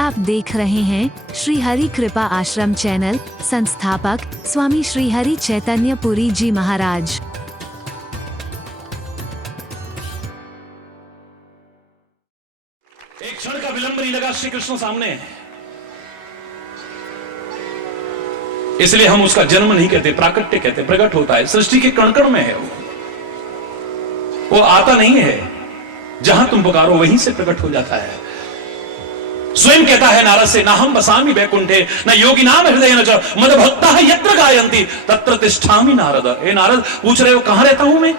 आप देख रहे हैं श्री हरि कृपा आश्रम चैनल। संस्थापक स्वामी श्री हरि चैतन्य पुरी जी महाराज। एक क्षण का विलंब नहीं लगा श्री कृष्ण सामने, इसलिए हम उसका जन्म नहीं कहते, प्राकट्य कहते। प्रकट होता है, सृष्टि के कण कण में है वो आता नहीं है, जहां तुम पुकारो वहीं से प्रकट हो जाता है। स्वयं कहता है नारद से, ना हम बसामी वैकुंठे न योगी नाम हृदय न च मद भक्ता यत्र गायन्ति तत्र तिष्ठामि नारद। ए नारद, पूछ रहे हो कहां रहता हूं मैं?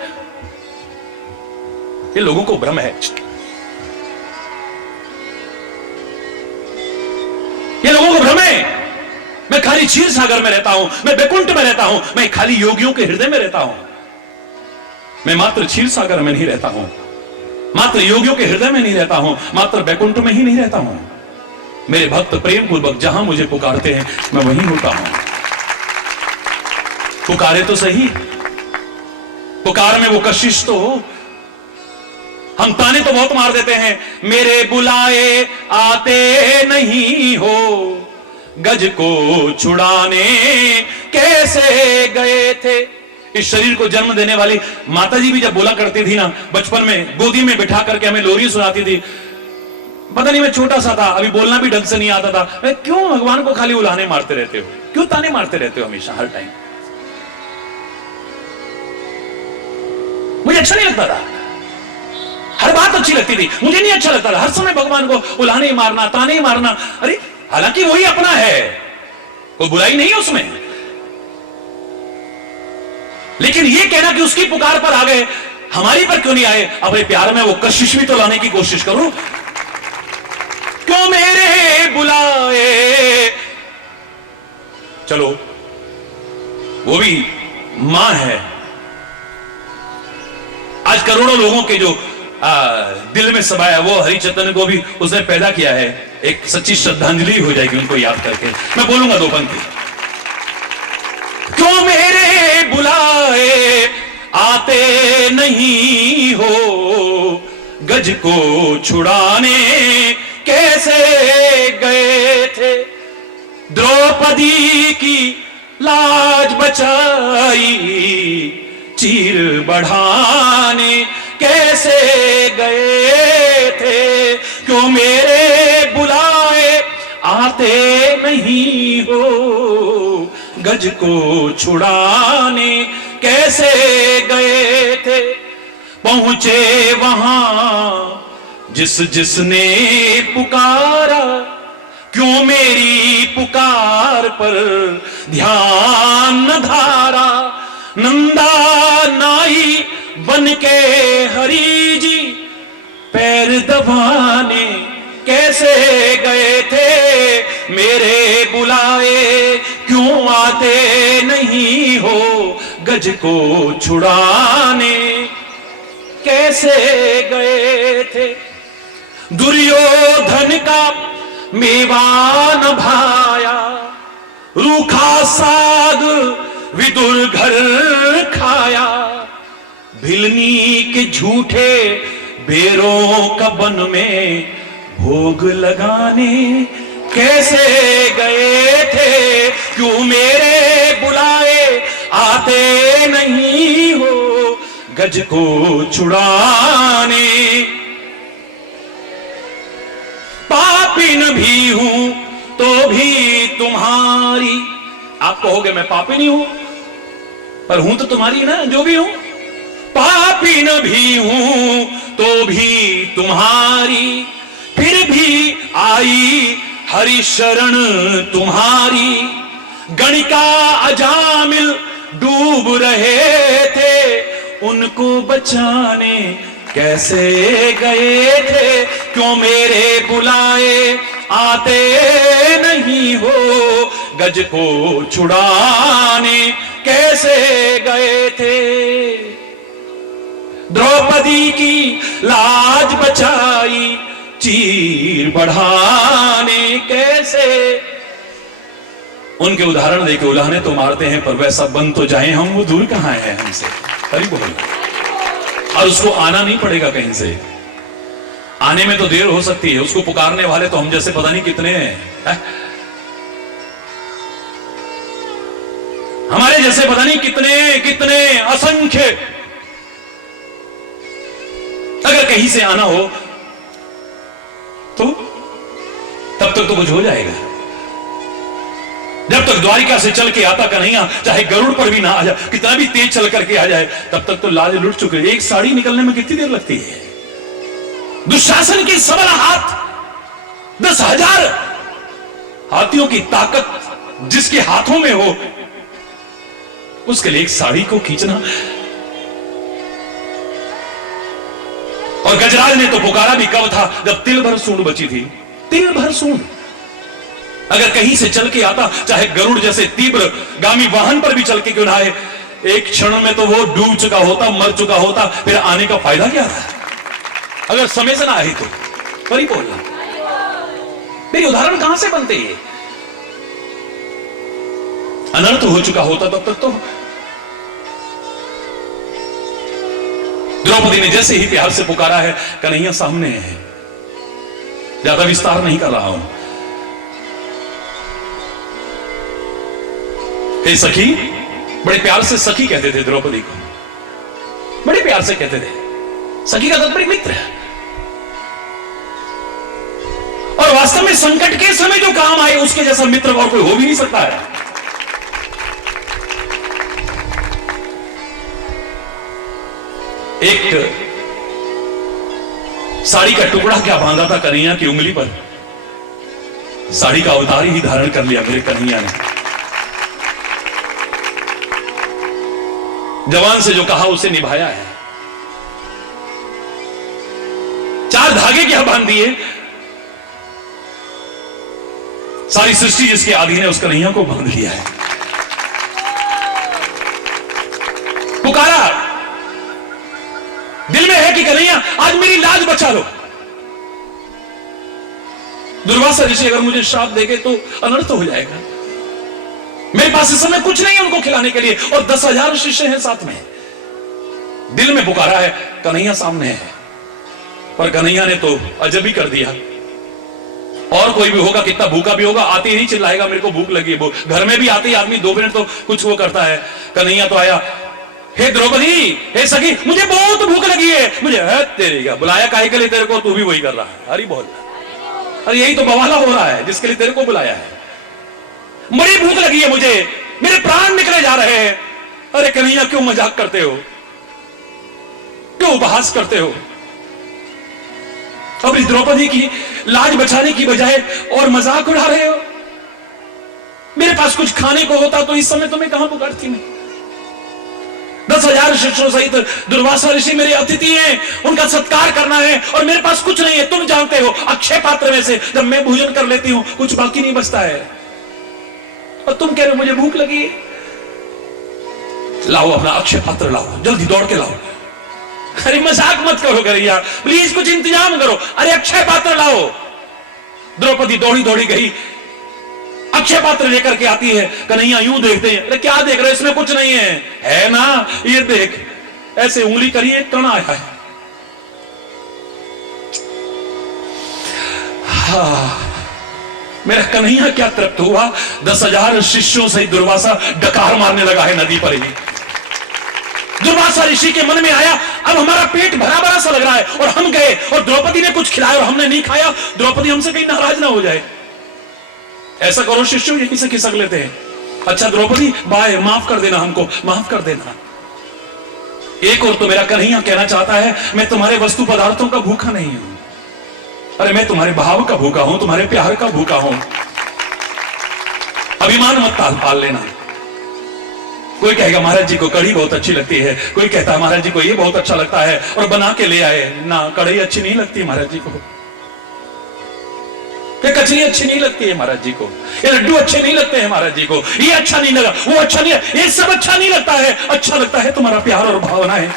ये लोगों को भ्रम है, ये लोगों को भ्रम है। मैं खाली क्षीर सागर में रहता हूं, मैं वैकुंठ में रहता हूं, मैं खाली योगियों के हृदय में रहता हूं। मैं मात्र क्षीर सागर में नहीं रहता हूं, मात्र योगियों के हृदय में नहीं रहता हूं, मात्र वैकुंठ में ही नहीं रहता हूं। मेरे भक्त प्रेम पूर्वक जहां मुझे पुकारते हैं मैं वहीं होता हूं। पुकारे तो सही, पुकार में वो कशिश तो हो। हम ताने तो बहुत मार देते हैं, मेरे बुलाए आते नहीं हो, गज को छुड़ाने कैसे गए थे। इस शरीर को जन्म देने वाली माता जी भी जब बोला करती थी ना, बचपन में गोदी में बिठा करके हमें लोरी सुनाती थी। पता नहीं, मैं छोटा सा था, अभी बोलना भी ढंग से नहीं आता था। मैं, क्यों भगवान को खाली उलाहने मारते रहते हो, क्यों ताने मारते रहते हो हमेशा हर टाइम? मुझे अच्छा नहीं लगता था, हर बात अच्छी लगती थी, मुझे नहीं अच्छा लगता था हर समय भगवान को उलाहने ही मारना, ताने ही मारना। अरे हालांकि वही अपना है, कोई बुराई नहीं है उसमें, लेकिन ये कहना कि उसकी पुकार पर आ गए, हमारी पर क्यों नहीं आए? अपने प्यार में वो कशिश भी तो लाने की कोशिश करो। क्यों मेरे बुलाए, चलो वो भी मां है। आज करोड़ों लोगों के जो दिल में समाया, वो हरि चैतन्य को भी उसने पैदा किया है। एक सच्ची श्रद्धांजलि हो जाएगी उनको याद करके। मैं बोलूंगा दो पंक्ति। क्यों मेरे बुलाए आते नहीं हो, गज को छुड़ाने कैसे गए थे। द्रौपदी की लाज बचाई, चीर बढ़ाने कैसे गए थे। क्यों मेरे बुलाए आते नहीं हो, गज को छुड़ाने कैसे गए थे। पहुंचे वहां जिस जिसने पुकारा, क्यों मेरी पुकार पर ध्यान न धारा। नंदा नाई बन के हरि जी पैर दबाने कैसे गए थे। मेरे बुलाए क्यों आते नहीं हो, गज को छुड़ाने कैसे गए थे। दुर्योधन का मेवा न भाया, रूखा साग विदुर घर खाया। भिलनी के झूठे बेरों का बन में भोग लगाने कैसे गए थे। क्यों मेरे बुलाए आते नहीं हो, गज को छुड़ाने। पापिन भी हूं तो भी तुम्हारी। आप कहोगे मैं पापी नहीं हूं, पर हूं तो तुम्हारी ना, जो भी हूं। पापी न भी हूं तो भी तुम्हारी, फिर भी आई हरि शरण तुम्हारी। गणिका अजामिल डूब रहे थे, उनको बचाने कैसे गए थे। क्यों मेरे बुलाए आते नहीं हो, गज को छुड़ाने कैसे गए थे। द्रौपदी की लाज बचाई, चीर बढ़ाने कैसे। उनके उदाहरण देके उलाहने तो मारते हैं, पर वैसा बन तो जाए हम, वो दूर कहां है हमसे। हरि बोल। और उसको आना नहीं पड़ेगा कहीं से। आने में तो देर हो सकती है, उसको पुकारने वाले तो हम जैसे पता नहीं कितने हैं, हमारे जैसे पता नहीं कितने कितने असंख्य। अगर कहीं से आना हो तो तब तक तो कुछ हो जाएगा। जब तक द्वारिका से चल के आता कन्हैया, चाहे गरुड़ पर भी ना आ जाए, कितना भी तेज चल करके आ जाए, तब तक तो लाज लुट चुके। एक साड़ी निकलने में कितनी देर लगती है? दुशासन के सबल हाथ, 10,000 हाथियों की ताकत जिसके हाथों में हो, उसके लिए एक साड़ी को खींचना। और गजराज ने तो पुकारा भी कब था? जब तिल भर सूंड बची थी, तिल भर सूंड। अगर कहीं से चल के आता, चाहे गरुड़ जैसे तीव्र गामी वाहन पर भी चल के क्यों ना आए, एक क्षण में तो वो डूब चुका होता, मर चुका होता, फिर आने का फायदा क्या था? अगर समय से ना आई तो वही बोलना। मेरी उदाहरण कहां से बनते हैं? अनर्थ हो चुका होता तब तक तो। द्रौपदी ने जैसे ही प्यार से पुकारा है, कन्हैया सामने है। ज्यादा विस्तार नहीं कर रहा हूं। हे सखी, बड़े प्यार से सखी कहते थे द्रौपदी को, बड़े प्यार से कहते थे। सखी का तात्पर्य मित्र है। और वास्तव में संकट के समय जो काम आए, उसके जैसा मित्र और कोई हो भी नहीं सकता है। एक साड़ी का टुकड़ा क्या बांधा था कन्हैया की उंगली पर, साड़ी का अवतार ही धारण कर लिया मेरे कन्हैया ने। जवान से जो कहा उसे निभाया है। 4 धागे क्या बांध दिए? सारी सृष्टि जिसके अधीन है उस कन्हैया को बांध लिया है। पुकारा, दिल में है कि कन्हैया आज मेरी लाज बचा लो। दुर्वासा ऋषि अगर मुझे श्राप देंगे तो अनर्थ हो जाएगा। मेरे पास इस समय कुछ नहीं है उनको खिलाने के लिए, और 10,000 शिष्य हैं साथ में। दिल में पुकारा है, कन्हैया सामने है। पर कन्हैया ने तो अजब ही कर दिया। और कोई भी होगा, कितना भूखा भी होगा, आते ही चिल्लाएगा मेरे को भूख लगी है। घर में भी आते ही आदमी 2 मिनट तो कुछ वो करता है। कन्हैया तो आया, हे द्रौपदी, हे सखी, मुझे बहुत भूख लगी है। मुझे तेरी का बुलाया काहे के लिए तेरे को? तू भी वही कर रहा है। अरे बोल, अरे यही तो बवाला हो रहा है जिसके लिए तेरे को बुलाया है। बड़ी भूख लगी है मुझे, मेरे प्राण निकले जा रहे हैं। अरे कन्हैया, क्यों मजाक करते हो? क्यों उपहास करते हो? अब इस द्रौपदी की लाज बचाने की बजाय और मजाक उड़ा रहे हो। मेरे पास कुछ खाने को होता तो इस समय तुम्हें कहां पुकारती मैं? 10,000 शिष्यों सहित दुर्वासा ऋषि मेरे अतिथि हैं, उनका सत्कार करना है, और मेरे पास कुछ नहीं है। तुम जानते हो, अक्षय पात्र में से जब मैं भोजन कर लेती हूं कुछ बाकी नहीं बचता है, और तुम कह रहे हो मुझे भूख लगी। लाओ अपना अक्षय पात्र लाओ, जल्दी दौड़ के लाओ। अरे मजाक मत करो कन्हैया, प्लीज कुछ इंतजाम करो। अरे अक्षय पात्र लाओ। द्रौपदी दौड़ी दौड़ी गई, अक्षय पात्र लेकर के आती है। कन्हैया यूं देखते हैं, अरे क्या देख रहे हो, इसमें कुछ नहीं है ना, ये देख। ऐसे उंगली करिए, कण आया है। मेरा कन्हैया क्या तृप्त हुआ। 10,000 शिष्यों से दुर्वासा डकार मारने लगा है नदी पर ही। दुर्वासा ऋषि के मन में आया, अब हमारा पेट भरा भरा सा लग रहा है, और हम गए और द्रौपदी ने कुछ खिलाया और हमने नहीं खाया। द्रौपदी हमसे कहीं नाराज ना हो जाए। ऐसा करो शिष्यों, यहीं से खिसक लेते हैं। अच्छा द्रौपदी, बाय, माफ कर देना, हमको माफ कर देना। एक और तो मेरा कन्हैया कहना चाहता है, मैं तुम्हारे वस्तु पदार्थों का भूखा नहीं हूं। अरे मैं तुम्हारे भाव का भूखा हूं, तुम्हारे प्यार का भूखा हूं। अभिमान मत पाल लेना। कोई कहेगा महाराज जी को कढ़ी बहुत अच्छी लगती है, कोई कहता है महाराज जी को ये बहुत अच्छा लगता है, और बना के ले आए ना। कढ़ी अच्छी नहीं लगती महाराज जी को, ये कचरी अच्छी नहीं लगती है महाराज जी को, ये लड्डू अच्छे नहीं लगते हैं महाराज जी को, ये अच्छा नहीं लगा, वो अच्छा नहीं, ये सब अच्छा नहीं लगता है। अच्छा लगता है तुम्हारा प्यार और भावनाएं।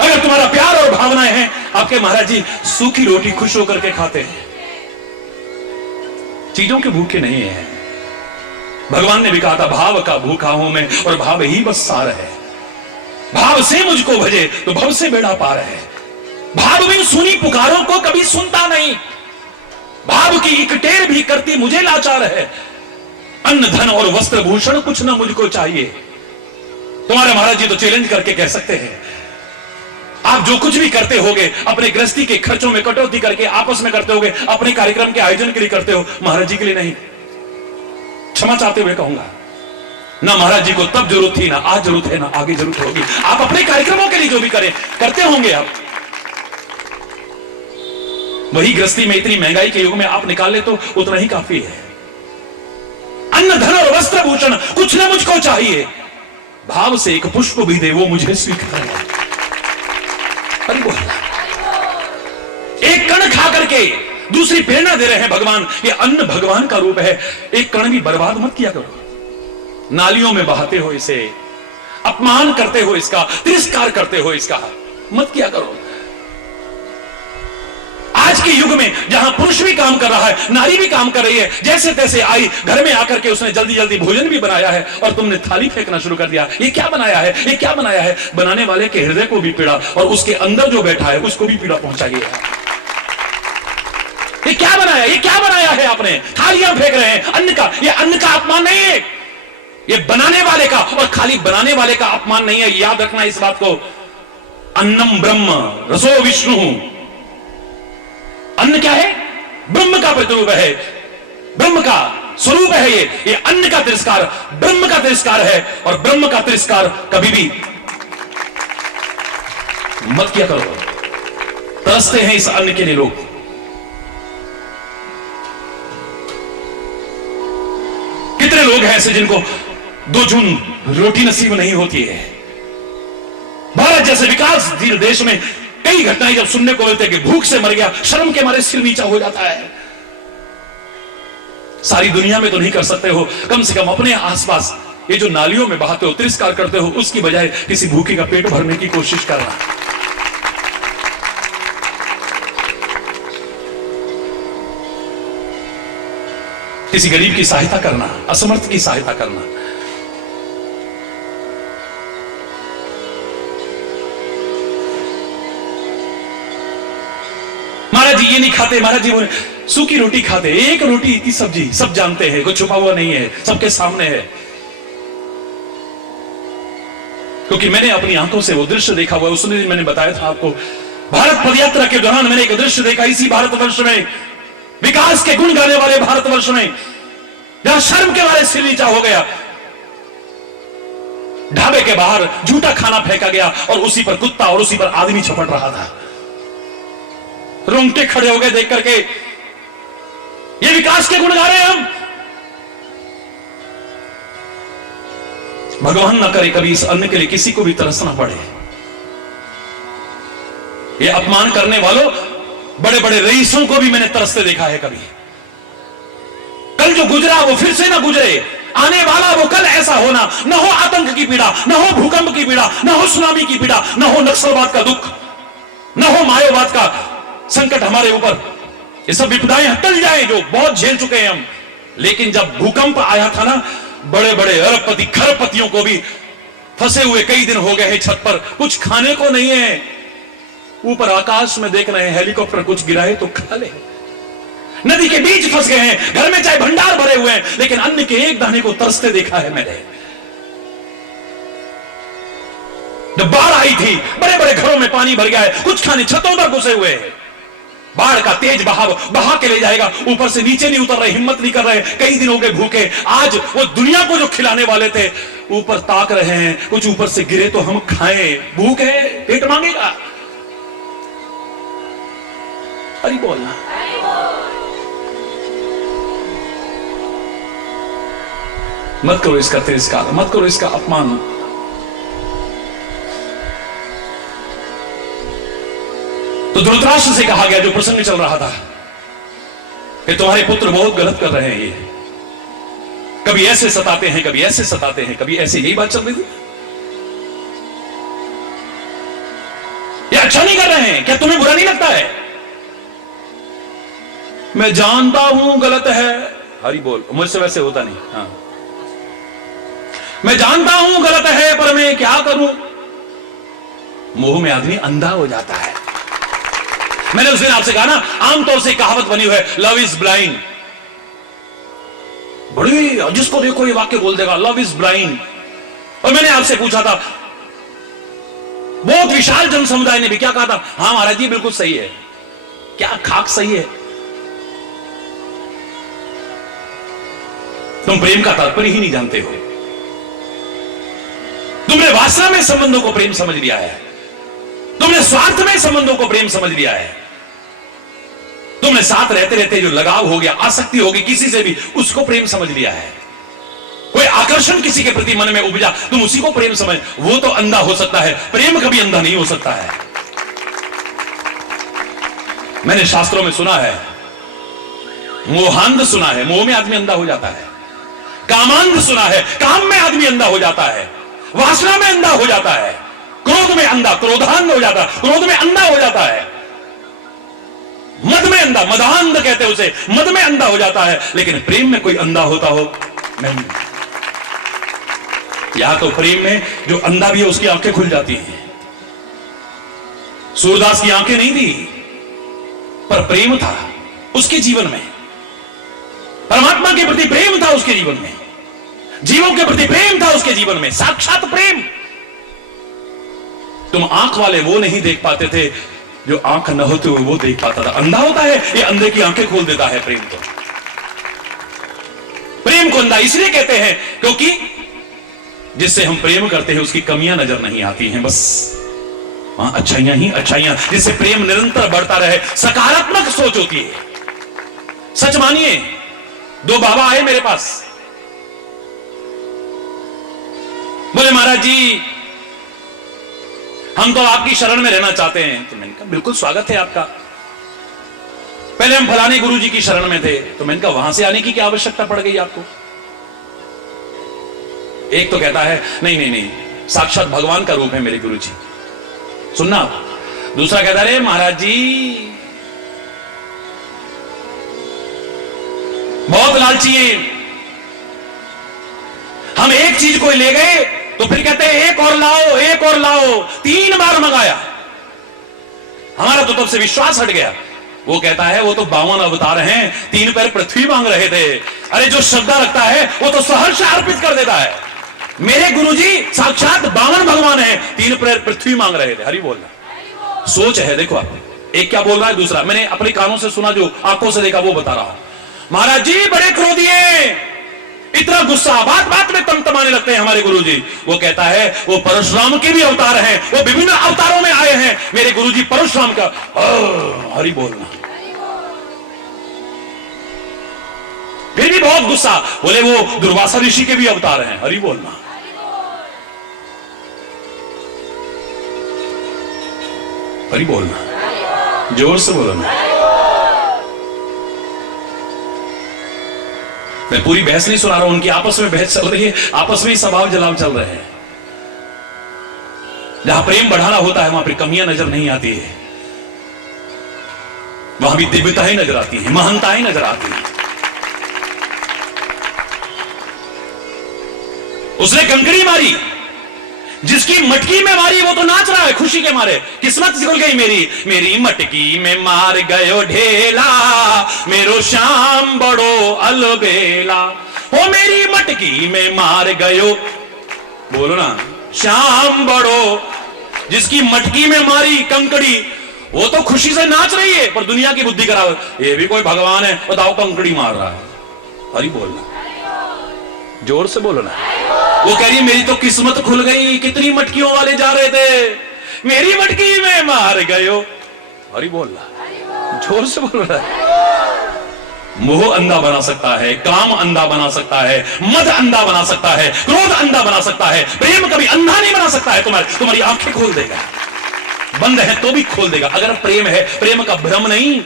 अगर तुम्हारा प्यार और भावनाएं हैं, आपके महाराज जी सूखी रोटी खुश होकर के खाते हैं, चीजों के भूखे नहीं है। भगवान ने भी कहा था, भाव का भूखा हूं मैं, और भाव ही बस सार है। भाव से मुझको भजे तो भव से बेड़ा पार है। भाव बिन सुनी पुकारों को कभी सुनता नहीं, भाव की एक टेर भी करती मुझे लाचार है। अन्न धन और वस्त्र भूषण कुछ ना मुझको चाहिए। तुम्हारे महाराज जी तो चैलेंज करके कह सकते हैं, आप जो कुछ भी करते होगे अपने गृहस्थी के खर्चों में कटौती करके आपस में करते होगे, अपने कार्यक्रम के आयोजन के लिए करते हो, महाराज जी के लिए नहीं। क्षमा चाहते हुए कहूंगा, ना महाराज जी को तब जरूरत थी, ना आज जरूरत है, ना आगे जरूरत होगी। आप अपने कार्यक्रमों के लिए जो भी करें करते होंगे, आप वही गृहस्थी में इतनी महंगाई के युग में आप निकाल ले तो उतना ही काफी है। अन्न धन और वस्त्र भूषण कुछ ना मुझको चाहिए, भाव से एक पुष्प भी दे वो मुझे स्वीकार है। एक कण खा करके दूसरी प्रेरणा दे रहे हैं भगवान, ये अन्न भगवान का रूप है। एक कण भी बर्बाद मत किया करो, नालियों में बहाते हो इसे, अपमान करते हो इसका, तिरस्कार करते हो इसका, मत किया करो। आज के युग में जहां पुरुष भी काम कर रहा है, नारी भी काम कर रही है, जैसे तैसे आई, घर में आकर के उसने जल्दी जल्दी भोजन भी बनाया है और तुमने थाली फेंकना शुरू कर दिया। ये क्या बनाया है, ये क्या बनाया है? बनाने वाले के हृदय को भी पीड़ा और उसके अंदर जो बैठा है उसको भी पीड़ा पहुंचाइए। ये क्या बनाया, ये क्या बनाया है आपने? थालियां फेंक रहे हैं अन्न का। ये अन्न का अपमान नहीं है, ये बनाने वाले का, और खाली बनाने वाले का अपमान नहीं है। याद रखना इस बात को, अन्नम ब्रह्म रसो विष्णु। अन्न क्या है? ब्रह्म का प्रतिरूप है, ब्रह्म का स्वरूप है। ये अन्न का तिरस्कार ब्रह्म का तिरस्कार है, और ब्रह्म का तिरस्कार कभी भी मत किया करो। तरसते हैं इस अन्न के लिए लोग। कितने लोग हैं ऐसे जिनको 2 जून रोटी नसीब नहीं होती है। भारत जैसे विकासशील देश में कई घटनाएं जब सुनने को मिलते हैं कि भूख से मर गया, शर्म के मारे सिर नीचा हो जाता है। सारी दुनिया में तो नहीं कर सकते हो, कम से कम अपने आसपास ये जो नालियों में बहाते हो, तिरस्कार करते हो, उसकी बजाय किसी भूखे का पेट भरने की कोशिश करना। किसी गरीब की सहायता करना, असमर्थ की सहायता करना। महाराज जी ये नहीं खाते, महाराज जी वो सूखी रोटी खाते, एक रोटी इतनी सब्जी, सब जानते हैं, कुछ छुपा हुआ नहीं है, सबके सामने है। क्योंकि मैंने अपनी आंखों से वो दृश्य देखा हुआ। उस दिन मैंने बताया था आपको, भारत पदयात्रा के दौरान मैंने एक दृश्य देखा इसी भारतवर्ष में, विकास के गुण गाने वाले भारतवर्ष में, जहां शर्म के मारे सिर नीचा हो गया। ढाबे के बाहर झूठा खाना फेंका गया और उसी पर कुत्ता और उसी पर आदमी छपट रहा था। रोंगटे खड़े हो गए देख करके। ये विकास के गुण गा रहे हैं हम। भगवान ना करे कभी इस अन्न के लिए किसी को भी तरसना पड़े। ये अपमान करने वालों, बड़े बड़े रईसों को भी मैंने तरसते देखा है कभी। कल जो गुजरा वो फिर से ना गुजरे, आने वाला वो कल ऐसा होना, न हो आतंक की पीड़ा, न हो भूकंप की पीड़ा, न हो सुनामी की पीड़ा, न हो नक्सलवाद का दुख, न हो मायोवाद का संकट हमारे ऊपर। ये सब विपदाएं टल जाए जो बहुत झेल चुके हैं हम। लेकिन जब भूकंप आया था ना, बड़े बड़े अरबपति खरबपतियों को भी फंसे हुए कई दिन हो गए हैं छत पर, कुछ खाने को नहीं है। ऊपर आकाश में देख रहे हैं हेलीकॉप्टर कुछ गिराए तो खा ले। नदी के बीच फंस गए हैं, घर में चाहे भंडार भरे हुए हैं, लेकिन अन्न के एक दाने को तरसते देखा है मैंने। जब बाढ़ आई थी, बड़े बड़े घरों में पानी भर गया है, कुछ खाने छतों पर घुसे हुए हैं। बाढ़ का तेज बहाव बहा के ले जाएगा, ऊपर से नीचे नहीं उतर रहे, हिम्मत नहीं कर रहे, कई दिन हो गए भूखे। आज वो दुनिया को जो खिलाने वाले थे ऊपर ताक रहे हैं, कुछ ऊपर से गिरे तो हम खाएं। भूख है, पेट मांगेगा। अरे बोलना, मत करो इसका तिरस्कार, मत करो इसका अपमान। तो धृतराष्ट्र से कहा गया, जो प्रसंग चल रहा था, कि तुम्हारे पुत्र बहुत गलत कर रहे हैं, ये कभी ऐसे सताते हैं, कभी ऐसे सताते हैं, कभी ऐसे। यही बात चल रही थी। ये अच्छा नहीं कर रहे हैं, क्या तुम्हें बुरा नहीं लगता है? मैं जानता हूं गलत है, हरि बोल, मुझसे वैसे होता नहीं। हाँ, मैं जानता हूं गलत है, पर मैं क्या करूं? मुंह में आदमी अंधा हो जाता है। मैंने उस दिन आपसे कहा ना, आमतौर से कहावत बनी हुई है, लव इज ब्लाइंड। बड़ी जिसको देखो ये वाक्य बोल देगा, लव इज ब्लाइंड। और मैंने आपसे पूछा था, बहुत विशाल जन समुदाय ने भी क्या कहा था? हाँ महाराज जी बिल्कुल सही है। क्या खाक सही है? तुम प्रेम का तात्पर्य ही नहीं जानते हो। तुमने वासना में संबंधों को प्रेम समझ लिया है, तुमने स्वार्थ में संबंधों को प्रेम समझ लिया है, तुमने साथ रहते रहते जो लगाव हो गया, आसक्ति हो गई किसी से भी, उसको प्रेम समझ लिया है। कोई आकर्षण किसी के प्रति मन में उपजा, तुम उसी को प्रेम समझ। वो तो अंधा हो सकता है, प्रेम कभी अंधा नहीं हो सकता है। मैंने शास्त्रों में सुना है, मोहांध सुना है, मोह में आदमी अंधा हो जाता है। कामांध सुना है, काम में आदमी अंधा हो जाता है, वासना में अंधा हो जाता है, क्रोध में अंधा, क्रोधांध हो जाता है, क्रोध में अंधा हो जाता है, मद में अंधा, मदांध कहते हैं उसे, मद में अंधा हो जाता है। लेकिन प्रेम में कोई अंधा होता हो? नहीं। या तो प्रेम में जो अंधा भी है उसकी आंखें खुल जाती हैं। सूरदास की आंखें नहीं थी, पर प्रेम था उसके जीवन में, परमात्मा के प्रति प्रेम था उसके जीवन में, जीवों के प्रति प्रेम था उसके जीवन में, साक्षात प्रेम। तुम आंख वाले वो नहीं देख पाते थे, जो आंख न होते हुए वो देख पाता था। अंधा होता है, ये अंधे की आंखें खोल देता है प्रेम। तो प्रेम को अंधा इसलिए कहते हैं क्योंकि जिससे हम प्रेम करते हैं उसकी कमियां नजर नहीं आती हैं, बस वहां अच्छाइयां ही अच्छाइयां। जिससे प्रेम निरंतर बढ़ता रहे, सकारात्मक सोच होती है। सच मानिए, दो बाबा आए मेरे पास, बोले महाराज जी हम तो आपकी शरण में रहना चाहते हैं। तो मैंने कहा बिल्कुल स्वागत है आपका। पहले हम फलाने गुरु जी की शरण में थे। तो मैंने कहा वहां से आने की क्या आवश्यकता पड़ गई आपको? एक तो कहता है नहीं नहीं नहीं, साक्षात भगवान का रूप है मेरे गुरु जी, सुनना। दूसरा कहता है महाराज जी बहुत लालची हैं, हम एक चीज को ले गए तो फिर कहते हैं एक और लाओ, एक और लाओ। 3 बार मंगाया, हमारा तो तब से विश्वास हट गया। वो कहता है वो तो 52 अवतार हैं, 3 पैर पृथ्वी मांग रहे थे। अरे जो श्रद्धा रखता है वो तो सहर्ष अर्पित कर देता है। मेरे गुरुजी साक्षात 52 भगवान हैं, 3 पैर पृथ्वी मांग रहे थे। हरि बोलना सोच है। देखो आप, एक क्या बोल रहा है, दूसरा मैंने अपने कानों से सुना, जो आंखों से देखा वो बता रहा हूं। महाराज जी बड़े क्रोधी हैं, इतना गुस्सा, बात बात में तमतमाने लगते हैं हमारे गुरुजी। वो कहता है वो परशुराम के भी अवतार हैं, वो विभिन्न अवतारों में आए हैं मेरे गुरुजी परशुराम का। हरि बोलना। फिर भी बहुत गुस्सा, बोले वो दुर्वासा ऋषि के भी अवतार हैं। हरि बोलना। हरि बोलना, जोर से बोलना। मैं पूरी बहस नहीं सुना रहा हूं, उनकी आपस में बहस चल रही है, आपस में ही स्वभाव जलाव चल रहे हैं। जहां प्रेम बढ़ाना होता है वहां पर कमियां नजर नहीं आती है, वहां भी दिव्यताएं नजर आती है, महानताएं नजर आती है। उसने कंकड़ी मारी, जिसकी मटकी में मारी वो तो नाच रहा है खुशी के मारे। किस्मत खुल गई मेरी, मेरी मटकी में मार गयो ढेला, मेरो श्याम बड़ो अलबेला। हो मेरी मटकी में मार गयो, बोलो ना, श्याम बड़ो। जिसकी मटकी में मारी कंकड़ी वो तो खुशी से नाच रही है, पर दुनिया की बुद्धि खराब, ये भी कोई भगवान है बताओ, कंकड़ी मार रहा है। हरि बोलना, जोर से बोलो ना। वो कह रही है मेरी तो किस्मत खुल गई, कितनी मटकियों वाले जा रहे थे, मेरी मटकी में मार गयो। हरि बोलना, जोर से बोल रहा है। मोह अंधा बना सकता है, काम अंधा बना सकता है, मद अंधा बना सकता है, क्रोध अंधा बना सकता है, प्रेम कभी अंधा नहीं बना सकता है। तुम्हारी आंखें खोल देगा, बंद है तो भी खोल देगा। अगर प्रेम है, प्रेम का भ्रम नहीं,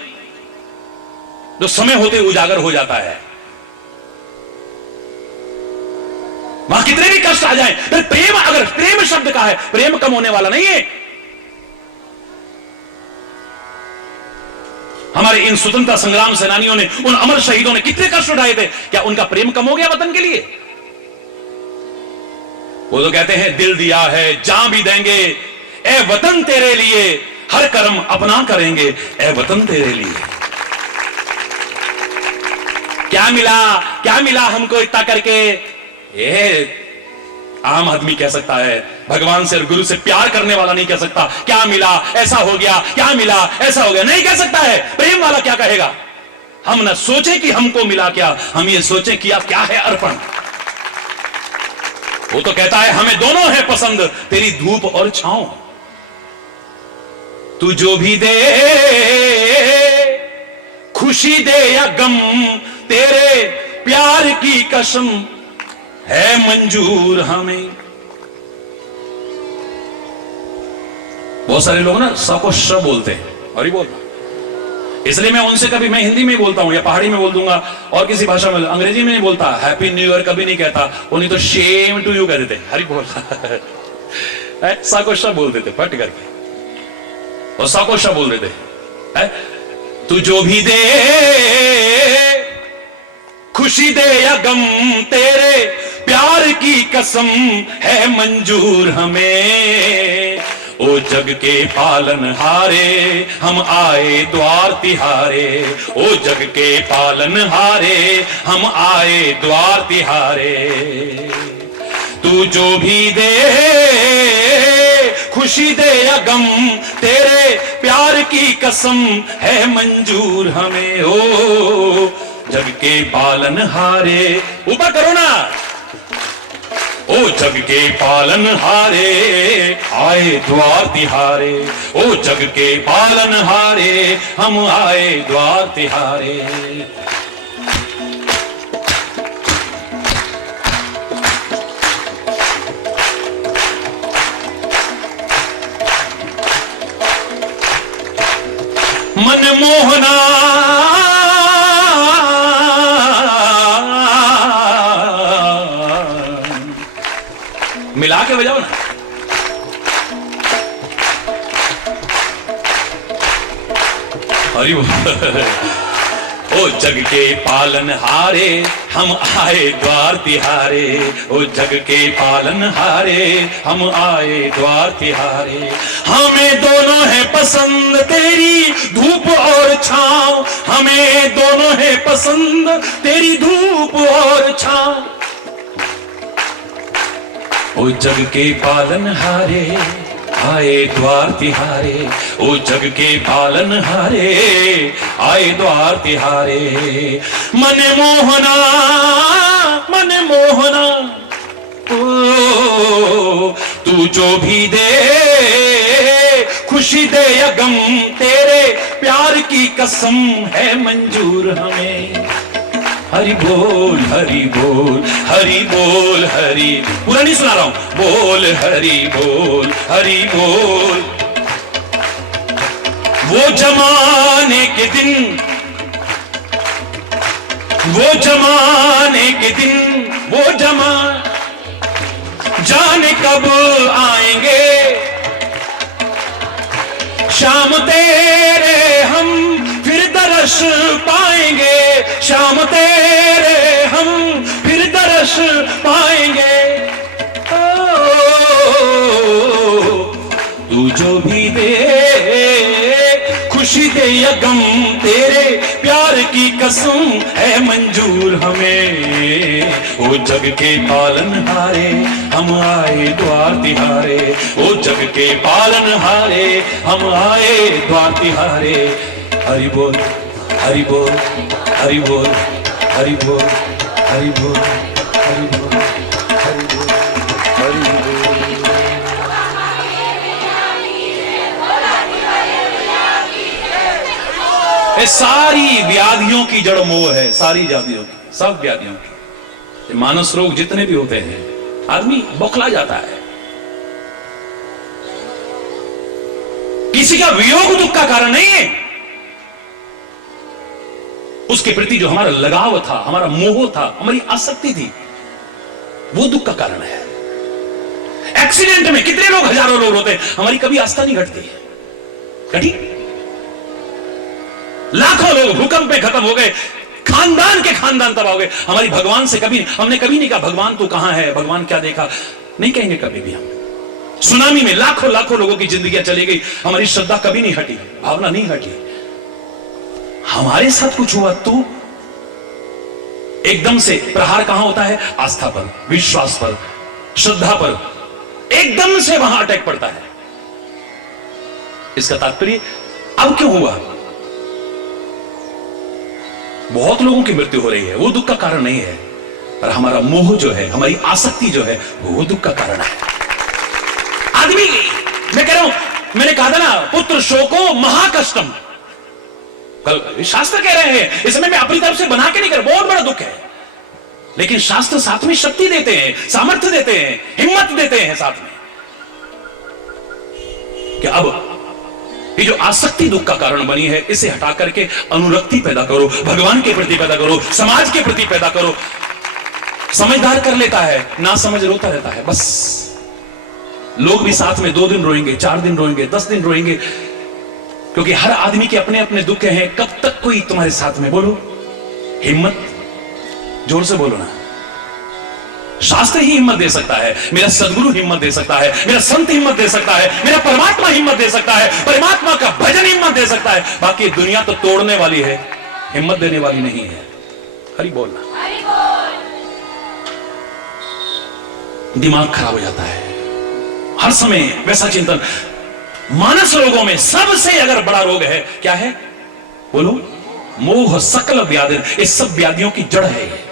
जो समय होते उजागर हो जाता है। वहां कितने भी कष्ट आ जाएं, फिर प्रेम, अगर प्रेम शब्द का है, प्रेम कम होने वाला नहीं है। हमारे इन स्वतंत्रता संग्राम सेनानियों ने, उन अमर शहीदों ने कितने कष्ट उठाए थे, क्या उनका प्रेम कम हो गया वतन के लिए? वो तो कहते हैं दिल दिया है जान भी देंगे, ए वतन तेरे लिए, हर कर्म अपना करेंगे ए वतन तेरे लिए। क्या मिला हमको इतना करके? ये आम आदमी कह सकता है, भगवान से और गुरु से प्यार करने वाला नहीं कह सकता। क्या मिला, ऐसा हो गया, क्या मिला, ऐसा हो गया, नहीं कह सकता है। प्रेम वाला क्या कहेगा? हम न सोचे कि हमको मिला क्या, हम ये सोचे किया क्या है अर्पण। वो तो कहता है हमें दोनों है पसंद, तेरी धूप और छांव। तू जो भी दे, खुशी दे या गम, तेरे प्यार की कसम है मंजूर हमें। बहुत सारे लोग ना स को श बोलते हैं और ही बोलना, इसलिए मैं उनसे कभी, मैं हिंदी में बोलता हूं या पहाड़ी में बोल दूंगा और किसी भाषा में, अंग्रेजी में नहीं बोलता। हैप्पी न्यू ईयर कभी नहीं कहता, वो नहीं तो शेम टू यू कह देते, हरी बोल स को श बोल देते फट करके, और स को श बोल देते। तू जो भी दे, खुशी दे या गम, तेरे प्यार की कसम है मंजूर हमें। ओ जग के पालन हारे, हम आए द्वार तिहारे। ओ जग के पालन हारे, हम आए द्वार तिहारे। तू जो भी दे, खुशी दे या गम, तेरे प्यार की कसम है मंजूर हमें। ओ जग के पालन हारे, ऊपर करो ना। ओ जग के पालन हारे, आए द्वार तिहारे। ओ जग के पालन हारे, हम आए द्वार तिहारे। मनमोहना मिला के बजाओ ना। हरि ओ जग के पालन हारे, हम आए द्वार तिहारे। ओ जग के पालन हारे, हम आए द्वार तिहारे। हमें दोनों है पसंद, तेरी धूप और छांव। हमें दोनों है पसंद, तेरी धूप और छांव। ओ जग के पालन हारे, आए द्वार तिहारे। ओ जग के पालन हारे, आए द्वार तिहारे। मन मोहना, मन मोहना, ओ तू जो भी दे, खुशी दे या गम, तेरे प्यार की कसम है मंजूर हमें। हरि बोल, हरि बोल, हरि बोल, हरि, पूरा नहीं सुना रहा हूं। बोल हरि बोल, हरि बोल। वो जमाने के दिन, वो जमाने के दिन, वो जाने कब आएंगे। शाम तेरे हम फिर दरस पाएंगे। शाम तेरे हम फिर दरस पाएंगे। तू जो भी दे, खुशी दे या गम, तेरे प्यार की कसम है मंजूर हमें। ओ जग के पालन हारे, हम आए द्वार तिहारे। ओ जग के पालन हारे, हम आए द्वार तिहारे। हरि बोल, हरि बोल, हरि बोल, हरि बोल, हरि बोल, हरि बोल, हरि बोल, हरि बोल। ये सारी व्याधियों की जड़ मोह है, सारी व्याधियों की, सब व्याधियों की। मानस रोग जितने भी होते हैं, आदमी बौखला जाता है। किसी का वियोग दुख का कारण नहीं है, उसके प्रति जो हमारा लगाव था, हमारा मोह था, हमारी आसक्ति थी, वो दुख का कारण है। एक्सीडेंट में कितने लोग, हजारों लोग होते हैं, हमारी कभी आस्था नहीं घटती, घटी। लाखों लोग भूकंप में खत्म हो गए, खानदान के खानदान तबाह हो गए। हमारी भगवान से कभी, हमने कभी नहीं कहा भगवान तू कहां है, भगवान क्या देखा, नहीं कहेंगे कभी भी हम। सुनामी में लाखों लाखों लोगों की जिंदगियां चली गई, हमारी श्रद्धा कभी नहीं हटी, भावना नहीं हटी। हमारे साथ कुछ हुआ तो एकदम से प्रहार कहां होता है? आस्था पर, विश्वास पर, श्रद्धा पर, एकदम से वहां अटैक पड़ता है। इसका तात्पर्य अब क्यों हुआ? बहुत लोगों की मृत्यु हो रही है, वो दुख का कारण नहीं है, पर हमारा मोह जो है, हमारी आसक्ति जो है, वो दुख का कारण है। आदमी, मैं कह रहा हूं, मैंने कहा था ना, पुत्र शोको महाकष्टम। कल शास्त्र कह रहे हैं, इस समय मैं अपनी तरफ से बना के नहीं कर, बहुत बड़ा दुख है, लेकिन शास्त्र साथ में शक्ति देते हैं, सामर्थ्य देते हैं, हिम्मत देते हैं साथ में, कि अब ये जो आसक्ति दुख का कारण बनी है, इसे हटा करके अनुरक्ति पैदा करो, भगवान के प्रति पैदा करो, समाज के प्रति पैदा करो। समझदार कर लेता है, ना समझ रोता रहता है। बस लोग भी साथ में 2 दिन रोएंगे, 4 दिन रोएंगे, 10 दिन रोएंगे, क्योंकि हर आदमी के अपने अपने दुख हैं। कब तक कोई तुम्हारे साथ में? बोलो, हिम्मत, जोर से बोलो ना। शास्त्र ही हिम्मत दे सकता है, मेरा सदगुरु हिम्मत दे सकता है, मेरा संत हिम्मत दे सकता है, मेरा परमात्मा हिम्मत दे सकता है, परमात्मा का भजन हिम्मत दे सकता है। बाकी दुनिया तो तोड़ने वाली है, हिम्मत देने वाली नहीं है। हरि बोलना। दिमाग खराब हो जाता है हर समय वैसा चिंतन। मानस रोगों में सबसे अगर बड़ा रोग है, क्या है? बोलो, मोह सकल व्याधि। इस सब व्याधियों की जड़ है ये।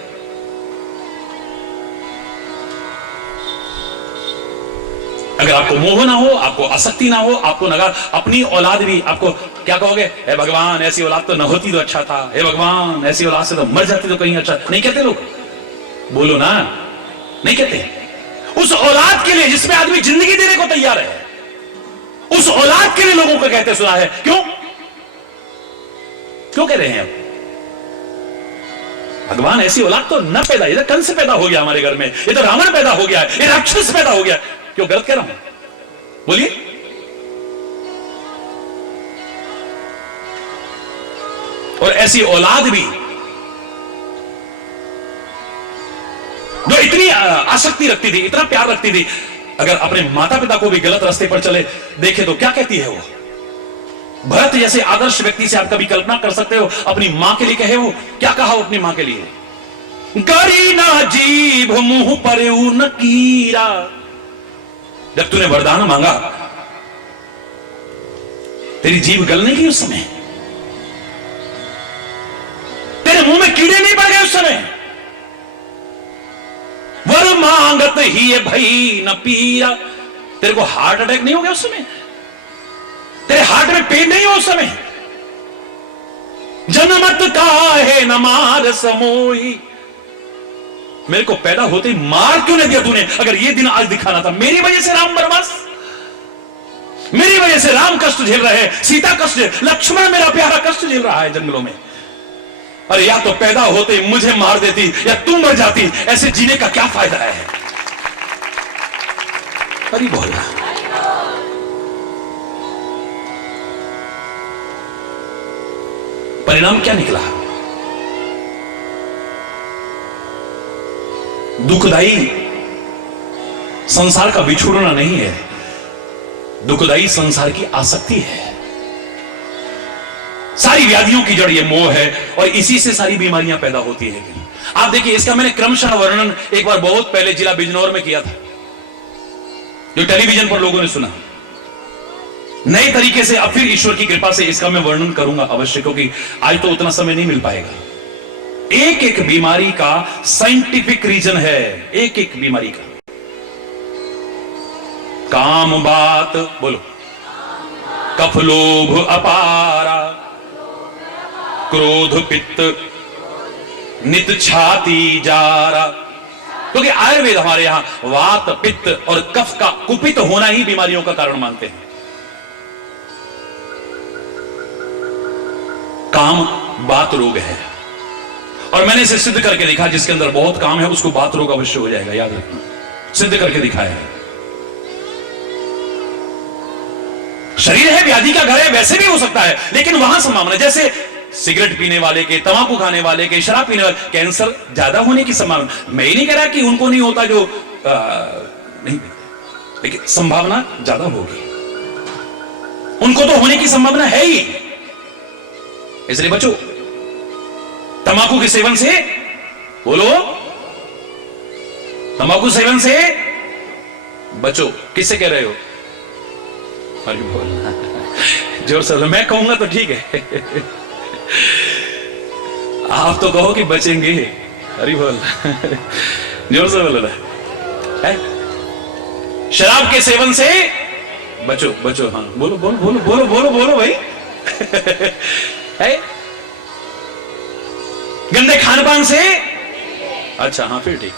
अगर आपको मोह ना हो, आपको आसक्ति ना हो, आपको नगर अपनी औलाद भी, आपको क्या कहोगे? हे भगवान, ऐसी औलाद तो न होती तो अच्छा था, हे भगवान, ऐसी औलाद से तो मर जाती तो कहीं अच्छा। नहीं कहते लोग? बोलो ना, नहीं कहते? उस औलाद के लिए जिसमें आदमी जिंदगी देने को तैयार है, उस औलाद के लिए लोगों को कहते सुना है। क्यों क्यों कह रहे हैं? अब भगवान, ऐसी औलाद तो न पैदा, ये तो कंस पैदा हो गया हमारे घर में, ये तो रावण पैदा हो गया, ये राक्षस पैदा हो गया। क्यों गलत कह रहा हूं? बोलिए। और ऐसी औलाद भी जो इतनी आसक्ति रखती थी, इतना प्यार रखती थी, अगर अपने माता पिता को भी गलत रास्ते पर चले देखे तो क्या कहती है वो? भरत जैसे आदर्श व्यक्ति से आप कभी कल्पना कर सकते हो? अपनी मां के लिए कहे वो, क्या कहा वो अपनी मां के लिए? गरी ना जीभ मुंह पर न कीरा। जब तूने वरदान मांगा, तेरी जीभ गल नहीं गई उस समय? तेरे मुंह में कीड़े नहीं पड़ गए उस समय? वर मांगत ही भई न पीरा। तेरे को हार्ट अटैक नहीं हो गया उस समय? तेरे हार्ट में पेन नहीं हो उस समय? जनमत काहे न मार समोई। मेरे को पैदा होते ही मार क्यों नहीं दिया तूने? अगर ये दिन आज दिखाना था, मेरी वजह से राम बरबास, मेरी वजह से राम कष्ट झेल रहे हैं, सीता कष्ट, लक्ष्मण मेरा प्यारा कष्ट झेल रहा है जंगलों में। अरे या तो पैदा होते ही मुझे मार देती या तू मर जाती, ऐसे जीने का क्या फायदा है? अरे बोला। परिणाम क्या निकला? दुखदाई संसार का बिछुड़ना नहीं है, दुखदाई संसार की आसक्ति है। सारी व्याधियों की जड़ ये मोह है, और इसी से सारी बीमारियां पैदा होती है। आप देखिए, इसका मैंने क्रमशः वर्णन एक बार बहुत पहले जिला बिजनौर में किया था, जो टेलीविजन पर लोगों ने सुना। नए तरीके से अब फिर ईश्वर की कृपा से इसका मैं वर्णन करूंगा अवश्य, क्योंकि आज तो उतना समय नहीं मिल पाएगा। एक एक बीमारी का साइंटिफिक रीजन है, एक एक बीमारी का। काम बात, बोलो, कफ लोभ अपारा, क्रोध पित्त नित छाती जारा। क्योंकि आयुर्वेद हमारे यहां वात पित्त और कफ का कुपित होना ही बीमारियों का कारण मानते हैं। काम बात रोग है, और मैंने इसे सिद्ध करके दिखा। जिसके अंदर बहुत काम है उसको बात रोग अवश्य हो जाएगा, याद रखना। सिद्ध करके दिखाया है। शरीर है, व्याधि का घर है, वैसे भी हो सकता है, लेकिन वहां संभावना, जैसे सिगरेट पीने वाले के, तंबाकू खाने वाले के, शराब पीने वाले, कैंसर ज्यादा होने की संभावना। मैं ही नहीं कह रहा कि उनको नहीं होता जो नहीं, लेकिन संभावना ज्यादा होगी, उनको तो होने की संभावना है ही, इसलिए बचो तंबाकू के सेवन से। बोलो, तंबाकू सेवन से बचो। किससे कह रहे हो? अरे बोल जोर से, मैं कहूंगा तो ठीक है आप तो कहो कि बचेंगे। अरे बोल जोर से बोलो ना। शराब के सेवन से बचो, बचो। हाँ बोलो बोलो बोलो बोलो बोलो बोलो भाई है? गंदे खान पान से, अच्छा हाँ फिर ठीक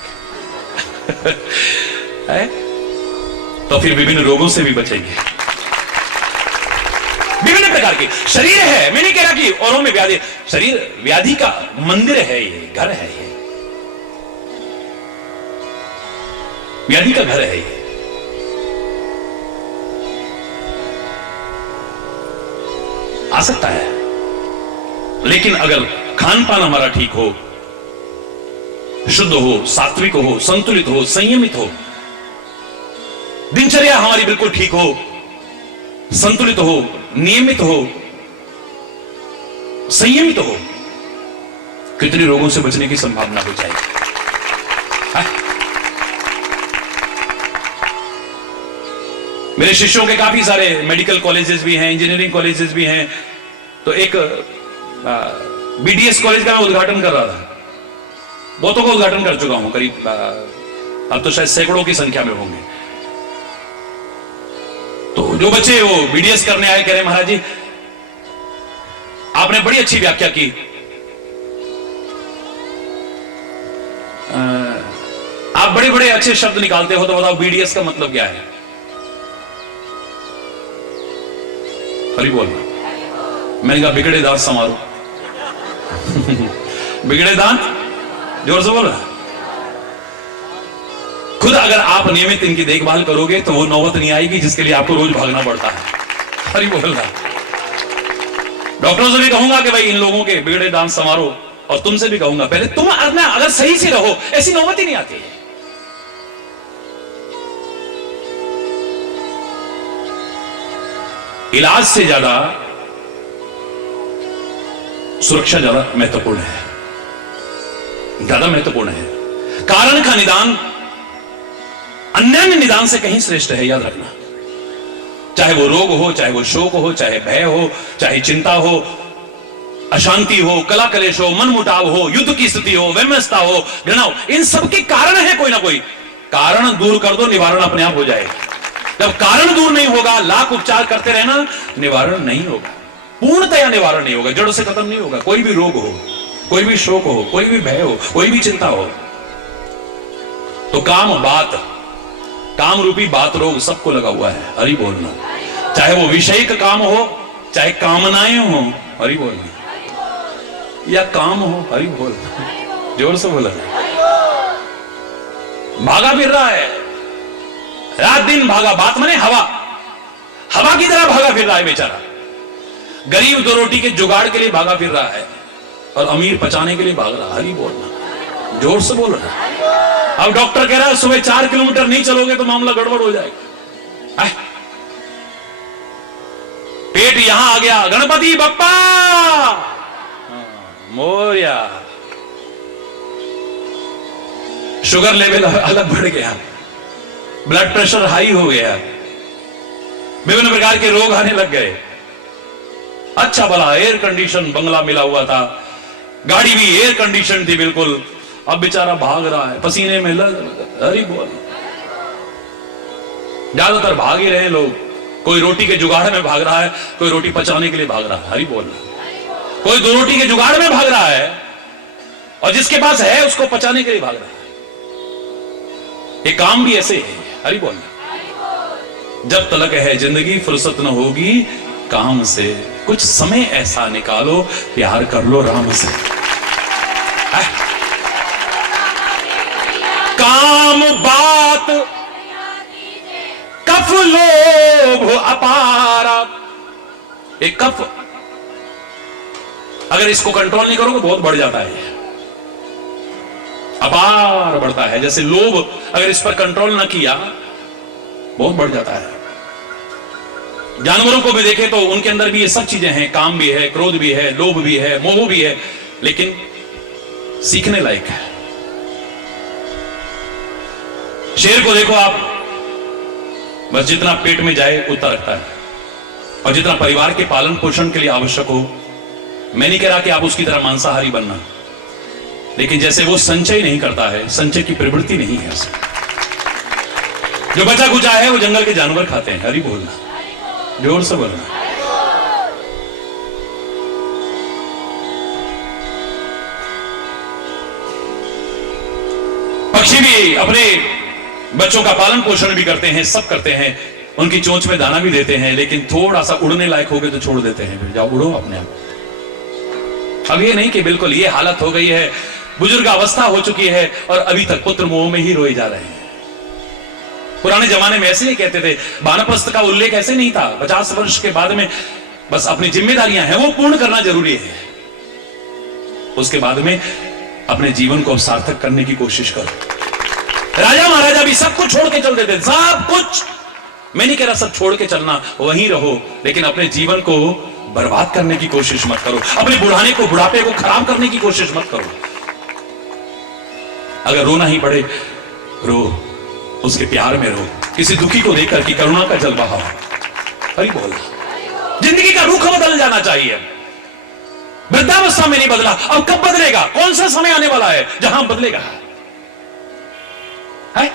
है। तो फिर विभिन्न रोगों से भी बचेंगे, विभिन्न प्रकार के। शरीर है, मैं नहीं कह रहा कि औरों में व्याधि, शरीर व्याधि का मंदिर है, ये घर है, ये व्याधि का घर है ये। आ सकता है, लेकिन अगर खान पान हमारा ठीक हो, शुद्ध हो, सात्विक हो, संतुलित हो, संयमित हो, दिनचर्या हमारी बिल्कुल ठीक हो, संतुलित हो, नियमित हो, संयमित हो, कितने रोगों से बचने की संभावना हो जाएगी। मेरे शिष्यों के काफी सारे मेडिकल कॉलेजेस भी हैं, इंजीनियरिंग कॉलेजेस भी हैं। तो एक बीडीएस कॉलेज का मैं उद्घाटन कर रहा था, बहुतों का उद्घाटन कर चुका हूं, करीब अब तो शायद सैकड़ों की संख्या में होंगे। तो जो बच्चे वो बीडीएस करने आए कह रहे महाराज जी आपने बड़ी अच्छी व्याख्या की, आप बड़े बड़े अच्छे शब्द निकालते हो, तो बताओ बीडीएस का मतलब क्या है? हरि बोल। मैंने कहा बिगड़े दांत संवारो बिगड़े दांत, जोर से बोल। खुद अगर आप नियमित इनकी देखभाल करोगे तो वो नौबत नहीं आएगी जिसके लिए आपको रोज भागना पड़ता है। हरि बोल रहा। डॉक्टरों से भी कहूंगा कि भाई इन लोगों के बिगड़े दांत संवारो, और तुमसे भी कहूंगा पहले तुम अगर सही से रहो, ऐसी नौबत ही नहीं आती है। इलाज से ज्यादा सुरक्षा ज्यादा महत्वपूर्ण है, ज्यादा महत्वपूर्ण है। कारण का निदान अन्य निदान से कहीं श्रेष्ठ है, याद रखना। चाहे वो रोग हो, चाहे वो शोक हो, चाहे भय हो, चाहे चिंता हो, अशांति हो, कला कलेश हो, मन मुटाव हो, युद्ध की स्थिति हो, वैमनस्यता हो, घृणा हो, इन सबके कारण है कोई ना कोई। कारण दूर कर दो, निवारण अपने आप हो जाएगा। जब कारण दूर नहीं होगा, लाख उपचार करते रहना, निवारण नहीं होगा, पूर्णतया निवारण नहीं होगा, जड़ों से खत्म नहीं होगा। कोई भी रोग हो, कोई भी शोक हो, कोई भी भय हो, कोई भी चिंता हो, तो काम रूपी बात रोग सबको लगा हुआ है। हरि बोलना। चाहे वो विषय का काम हो, चाहे कामनाएं हो, हरि बोलना, या काम हो, हरि बोलना, जोर से बोला। भागा फिर रहा है, रात दिन भागा, बात माने हवा की तरह भागा फिर रहा है बेचारा। गरीब 2 रोटी के जुगाड़ के लिए भागा फिर रहा है, और अमीर पचाने के लिए भाग रहा। हरि बोलना, जोर से बोल रहा है। अब डॉक्टर कह रहा है सुबह 4 किलोमीटर नहीं चलोगे तो मामला गड़बड़ हो जाएगा। पेट यहां आ गया, गणपति बप्पा मोरया। शुगर लेवल अलग बढ़ गया, ब्लड प्रेशर हाई हो गया, विभिन्न प्रकार के रोग आने लग गए। अच्छा भला एयर कंडीशन बंगला मिला हुआ था, गाड़ी भी एयर कंडीशन थी बिल्कुल, अब बेचारा भाग रहा है पसीने में हरि बोल। ज्यादातर भाग ही रहे लोग, कोई रोटी के जुगाड़ में भाग रहा है, कोई रोटी पचाने के लिए भाग रहा है। हरि बोल। कोई 2 रोटी के जुगाड़ में भाग रहा है, और जिसके पास है उसको पचाने के लिए भाग रहा है। ये काम भी ऐसे है। हरि बोल। जब तलक है जिंदगी फुर्सत न होगी काम से, कुछ समय ऐसा निकालो प्यार कर लो राम से। काम बात कफ लोभ अपारा। एक कफ अगर इसको कंट्रोल नहीं करोगे बहुत बढ़ जाता है, अपार बढ़ता है। जैसे लोभ अगर इस पर कंट्रोल ना किया बहुत बढ़ जाता है। जानवरों को भी देखें तो उनके अंदर भी ये सब चीजें हैं, काम भी है, क्रोध भी है, लोभ भी है, मोह भी है, लेकिन सीखने लायक है। शेर को देखो आप, बस जितना पेट में जाए उतना रखता है, और जितना परिवार के पालन पोषण के लिए आवश्यक हो। मैं नहीं कह रहा कि आप उसकी तरह मांसाहारी बनना, लेकिन जैसे वो संचय नहीं करता है, संचय की प्रवृत्ति नहीं है उसे। जो बचा कुचा है वो जंगल के जानवर खाते हैं। हरि बोलना, जोर से बोलना। पक्षी भी अपने बच्चों का पालन पोषण भी करते हैं, सब करते हैं, उनकी चोंच में दाना भी देते हैं, लेकिन थोड़ा सा उड़ने लायक हो गए तो छोड़ देते हैं, फिर जाओ उड़ो अपने आप। अब ये नहीं कि बिल्कुल ये हालत हो गई है, बुजुर्ग अवस्था हो चुकी है और अभी तक पुत्र मोह में ही रोए जा रहे हैं। पुराने जमाने में ऐसे ही कहते थे, वानप्रस्थ का उल्लेख ऐसे नहीं था। 50 वर्ष के बाद में बस अपनी जिम्मेदारियां हैं वो पूर्ण करना जरूरी है, उसके बाद में अपने जीवन को सार्थक करने की कोशिश करो। राजा महाराजा भी सब कुछ छोड़ के चल देते, सब कुछ। मैं नहीं कह रहा सब छोड़ के चलना, वहीं रहो, लेकिन अपने जीवन को बर्बाद करने की कोशिश मत करो, अपने बुढ़ापे को खराब करने की कोशिश मत करो। अगर रोना ही पड़े रो, उसके प्यार में रो, किसी दुखी को देखकर कि करुणा का जल बहाओ। हरि बोल। जिंदगी का रुख बदल जाना चाहिए। वृद्धावस्था में नहीं बदला, अब कब बदलेगा? कौन सा समय आने वाला है जहां बदलेगा? है?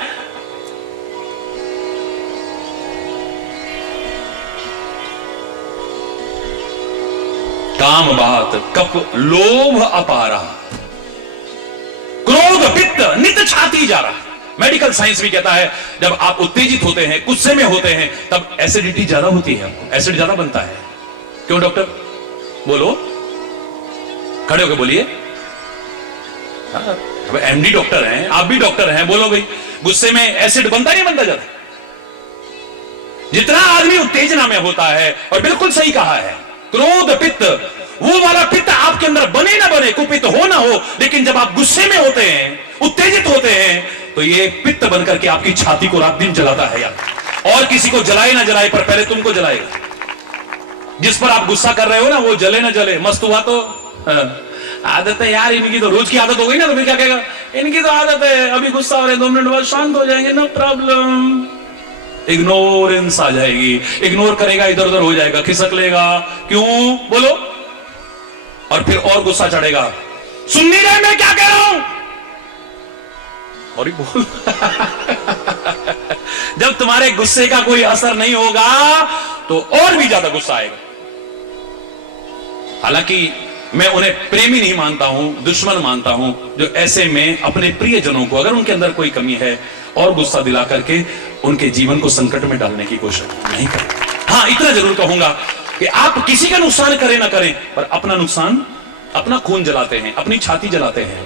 काम बात कप लोभ अपारा, क्रोध पित्त नित छाती जा रहा। मेडिकल साइंस भी कहता है जब आप उत्तेजित होते हैं, गुस्से में होते हैं, तब एसिडिटी ज्यादा होती है, आपको एसिड ज्यादा बनता है। क्यों डॉक्टर? बोलो, खड़े होकर बोलिए। अब एमडी डॉक्टर हैं, आप भी डॉक्टर हैं, बोलो भाई, गुस्से में एसिड बनता नहीं बनता ज्यादा? जितना आदमी उत्तेजना में होता है, और बिल्कुल सही कहा है, क्रोध पित्त, वो वाला पित्त आपके अंदर बने ना बने, कुपित्त हो ना हो, लेकिन जब आप गुस्से में होते हैं, उत्तेजित होते हैं, तो ये पित्त बनकर के आपकी छाती को रात दिन जलाता है यार। और किसी को जलाए ना जलाए, पर पहले तुमको जलाएगा। जिस पर आप गुस्सा कर रहे हो ना, वो जले ना जले, मस्त हुआ तो आदत है यार, इनकी तो रोज की आदत हो गई ना, तो फिर क्या कहेगा? इनकी तो आदत है, अभी गुस्सा हो रहे 2 मिनट बाद शांत हो जाएंगे, नो प्रॉब्लम। इग्नोरेंस आ जाएगी, इग्नोर करेगा, इधर उधर हो जाएगा, खिसक लेगा। क्यों? बोलो। और फिर और गुस्सा चढ़ेगा, सुन नहीं रहे मैं क्या कह रहा हूं? और बोल। जब तुम्हारे गुस्से का कोई असर नहीं होगा तो और भी ज्यादा गुस्सा आएगा। हालांकि मैं उन्हें प्रेमी नहीं मानता हूं, दुश्मन मानता हूं, जो ऐसे में अपने प्रियजनों को, अगर उनके अंदर कोई कमी है, और गुस्सा दिला करके उनके जीवन को संकट में डालने की कोशिश नहीं करें। हां, इतना जरूर कहूंगा कि आप किसी का नुकसान करें ना करें, पर अपना नुकसान, अपना खून जलाते हैं, अपनी छाती जलाते हैं।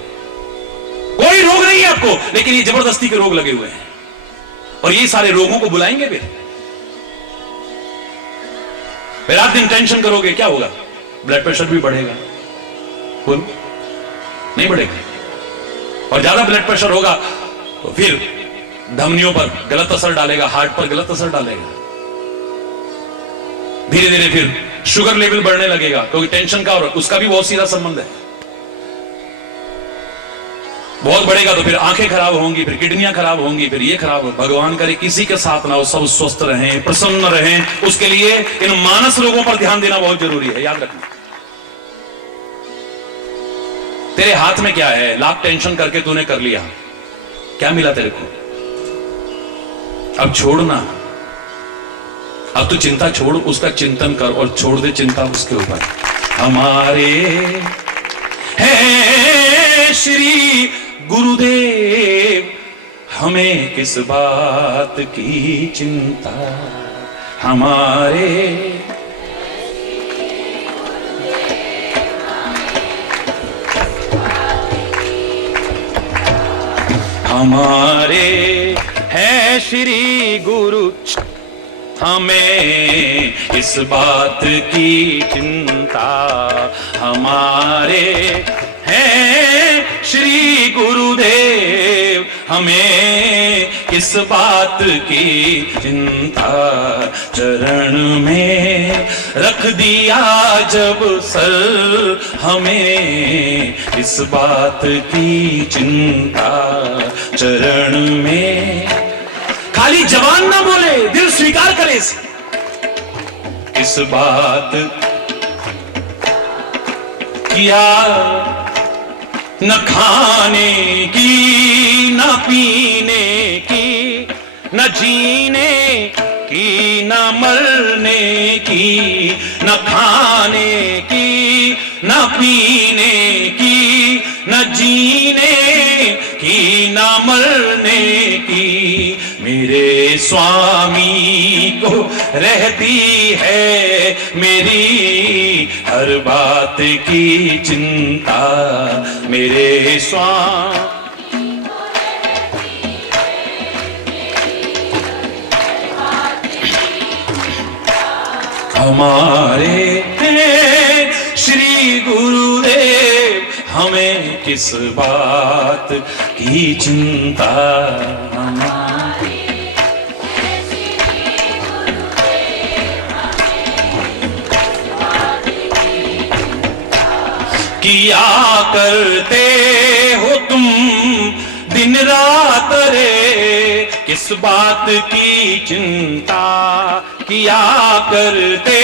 कोई रोग नहीं है आपको, लेकिन ये जबरदस्ती के रोग लगे हुए हैं, और ये सारे रोगों को बुलाएंगे। फिर रात दिन टेंशन करोगे, क्या होगा? ब्लड प्रेशर भी बढ़ेगा। बोलो, नहीं बढ़ेगा? और ज्यादा ब्लड प्रेशर होगा तो फिर धमनियों पर गलत असर डालेगा, हार्ट पर गलत असर डालेगा। धीरे धीरे फिर शुगर लेवल बढ़ने लगेगा, क्योंकि टेंशन का और उसका भी बहुत सीधा संबंध है। बहुत बढ़ेगा तो फिर आंखें खराब होंगी, फिर किडनियां खराब होंगी, फिर ये खराब हो। भगवान करे किसी के साथ ना हो, सब स्वस्थ रहें, प्रसन्न रहें। उसके लिए इन मानस रोगों पर ध्यान देना बहुत जरूरी है, याद रखना। तेरे हाथ में क्या है? लाख टेंशन करके तूने कर लिया, क्या मिला तेरे को? अब छोड़ना, अब तू चिंता छोड़, उसका चिंतन कर और छोड़ दे चिंता उसके ऊपर। हमारे हैं श्री गुरुदेव, हमें किस बात की चिंता। हमारे हमारे है श्री गुरु, हमें इस बात की चिंता। हमारे हैं श्री गुरुदेव, हमें किस बात की चिंता, चरण में रख दिया जब सर हमें, किस बात की चिंता, चरण में। खाली जबान ना बोले, दिल स्वीकार करे इसे। किस बात किया, न खाने की न पीने की, न जीने की न मरने की, न खाने की न पीने की, न जीने की न मरने की, मेरे स्वामी को रहती है मेरी हर बात की चिंता, मेरे स्वामी हमारे हैं श्री गुरुदेव, हमें किस बात की चिंता, किया करते हो तुम दिन रात रे, किस बात की चिंता, किया करते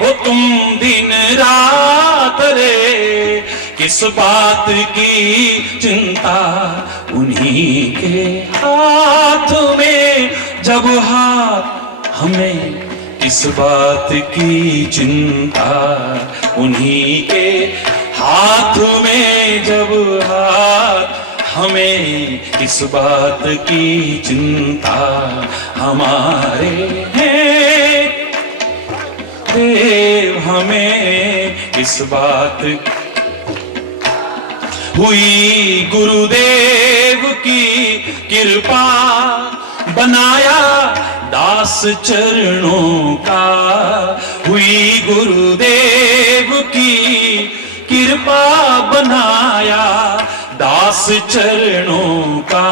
हो तुम दिन रात रे, किस बात की चिंता, उन्हीं के हाथ में जब हाथ हमें, किस बात की चिंता, उन्हीं के हाथ में जब हाथ हमें, किस बात की चिंता, हमारे हैं देव, हमें किस बात हुई गुरुदेव की कृपा, बनाया दास चरणों का, हुई गुरुदेव की कृपा, बनाया दास चरणों का,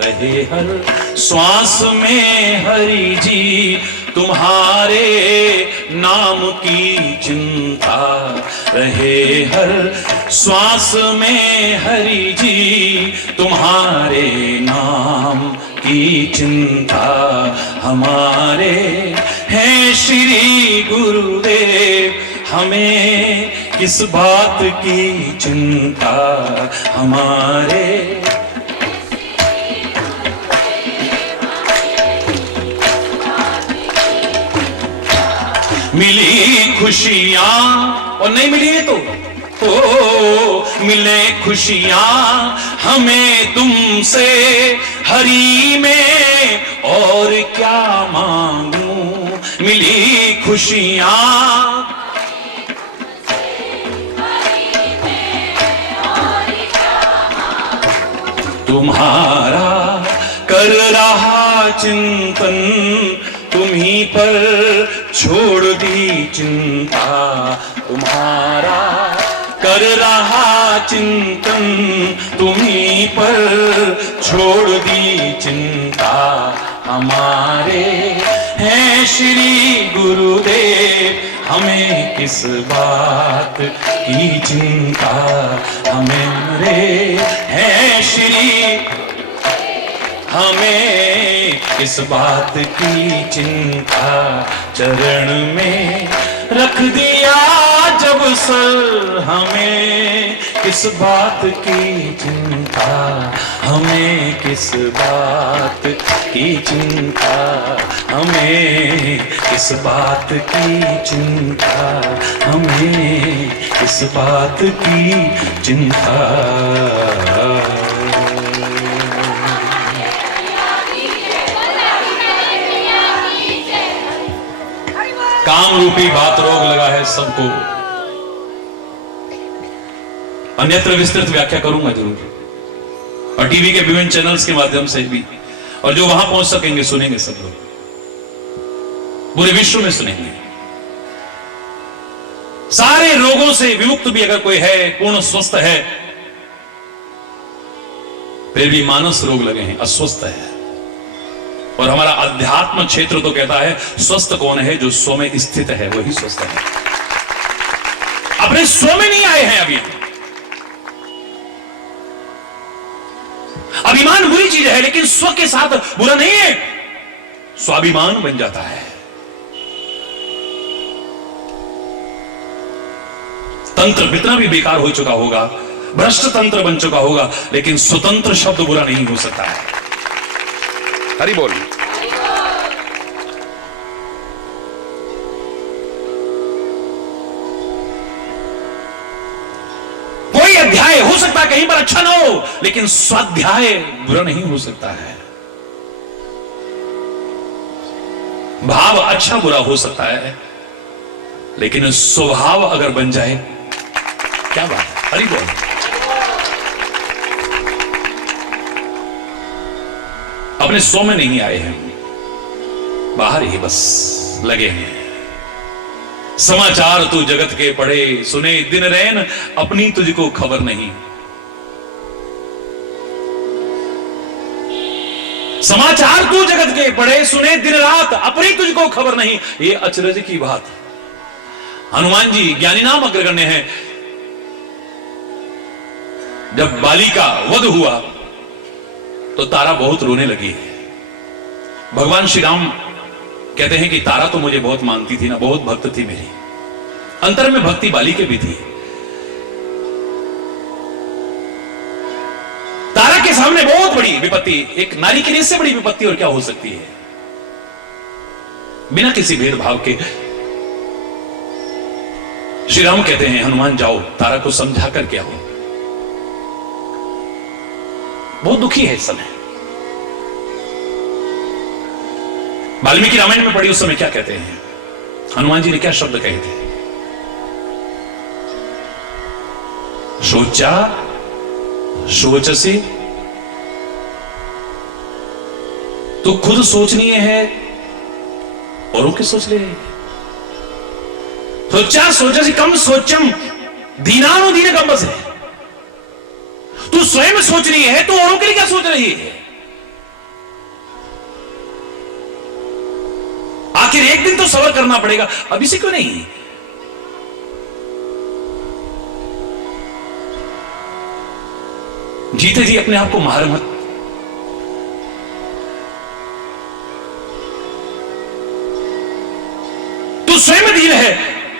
रहे हर श्वास में हरि जी तुम्हारे नाम की चिंता, रहे हर श्वास में हरि जी तुम्हारे नाम की चिंता, हमारे हैं श्री गुरुदेव, हमें किस बात की चिंता, हमारे मिली खुशियां और नहीं मिली है तो मिले खुशियां हमें तुमसे हरि में, और क्या मांगूं, मिली खुशियां तुम्हारा कर रहा चिंतन, तुम्हीं पर छोड़ दी चिंता, तुम्हारा कर रहा चिंतन, तुम्हीं पर छोड़ दी चिंता, हमारे हैं श्री गुरुदेव, हमें किस बात की चिंता, हमारे हैं श्री, हमें किस बात की चिंता, चरण में रख दिया जब सर हमें, किस बात की चिंता, हमें किस बात की चिंता, हमें किस बात की चिंता, हमें किस बात की चिंता। काम रूपी बात रोग लगा है सबको, अन्यत्र विस्तृत व्याख्या करूंगा जरूर, और टीवी के विभिन्न चैनल्स के माध्यम से भी, और जो वहां पहुंच सकेंगे सुनेंगे सब लोग, पूरे विश्व में सुनेंगे। सारे रोगों से विमुक्त भी अगर कोई है, पूर्ण स्वस्थ है, फिर भी मानस रोग लगे हैं, अस्वस्थ है। और हमारा अध्यात्म क्षेत्र तो कहता है स्वस्थ कौन है? जो स्व में स्थित है वही स्वस्थ है। अपने स्व में नहीं आए हैं अभी। अभिमान बुरी चीज है, लेकिन स्व के साथ बुरा नहीं है। स्वाभिमान बन जाता है। तंत्र कितना भी बेकार हो चुका होगा, भ्रष्ट तंत्र बन चुका होगा, लेकिन स्वतंत्र शब्द बुरा नहीं हो सकता है। हरि बोल। कोई अध्याय हो सकता है कहीं पर अच्छा ना हो, लेकिन स्वाध्याय बुरा नहीं हो सकता है। भाव अच्छा बुरा हो सकता है, लेकिन स्वभाव अगर बन जाए, क्या बात है। हरि बोल। अपने स्व में नहीं आए हैं, बाहर ही बस लगे हैं। समाचार तू जगत के पढ़े, सुने दिन रैन, अपनी तुझको खबर नहीं। समाचार तू जगत के पढ़े, सुने दिन रात, अपनी तुझको खबर नहीं। ये अचरज की बात। हनुमान जी ज्ञानी नाम अग्रगण्य हैं। जब बाली का वध हुआ तो तारा बहुत रोने लगी। भगवान श्री राम कहते हैं कि तारा तो मुझे बहुत मानती थी ना, बहुत भक्त थी मेरी। अंतर में भक्ति बाली के भी थी। तारा के सामने बहुत बड़ी विपत्ति, एक नारी के लिए इससे बड़ी विपत्ति और क्या हो सकती है। बिना किसी भेदभाव के श्री राम कहते हैं हनुमान जाओ तारा को समझा कर क्या हो। बहुत दुखी है इस समय। वाल्मीकि रामायण में पढ़ी उस समय क्या कहते हैं, हनुमान जी ने क्या शब्द कहे थे। सोचा सोचसी, तो खुद सोचनी है औरों की सोच ले रही है। सोचा सोचसी कम सोचम दीनानुदीन कम बस है। तू स्वयं सोच रही है तो औरों के लिए क्या सोच रही है। आखिर एक दिन तो सबर करना पड़ेगा, अभी से क्यों नहीं। जीते जी अपने आप को मार मत। तू स्वयं दीन है,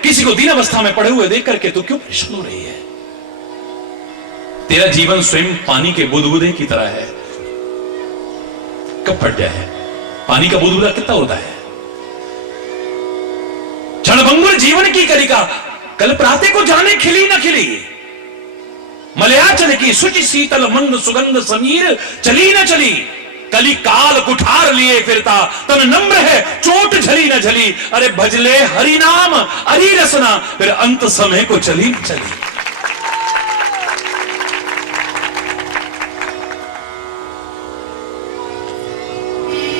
किसी को दीन अवस्था में पड़े हुए देख करके तू क्यों परेशान हो रही है। तेरा जीवन स्वयं पानी के बुदबुदे की तरह है, कब फट जाए। पानी का बुदबुदा कितना होता है। क्षणभंगुर जीवन की कलिका, कल प्रातः को जाने खिली न खिली। मलयाचल की शुचि शीतल मंद सुगंध समीर, चली न चली। कली काल कुठार लिए फिरता, तन नम्र है चोट झली न झली। अरे भजले हरि नाम हरि रसना, फिर अंत समय को चली न चली।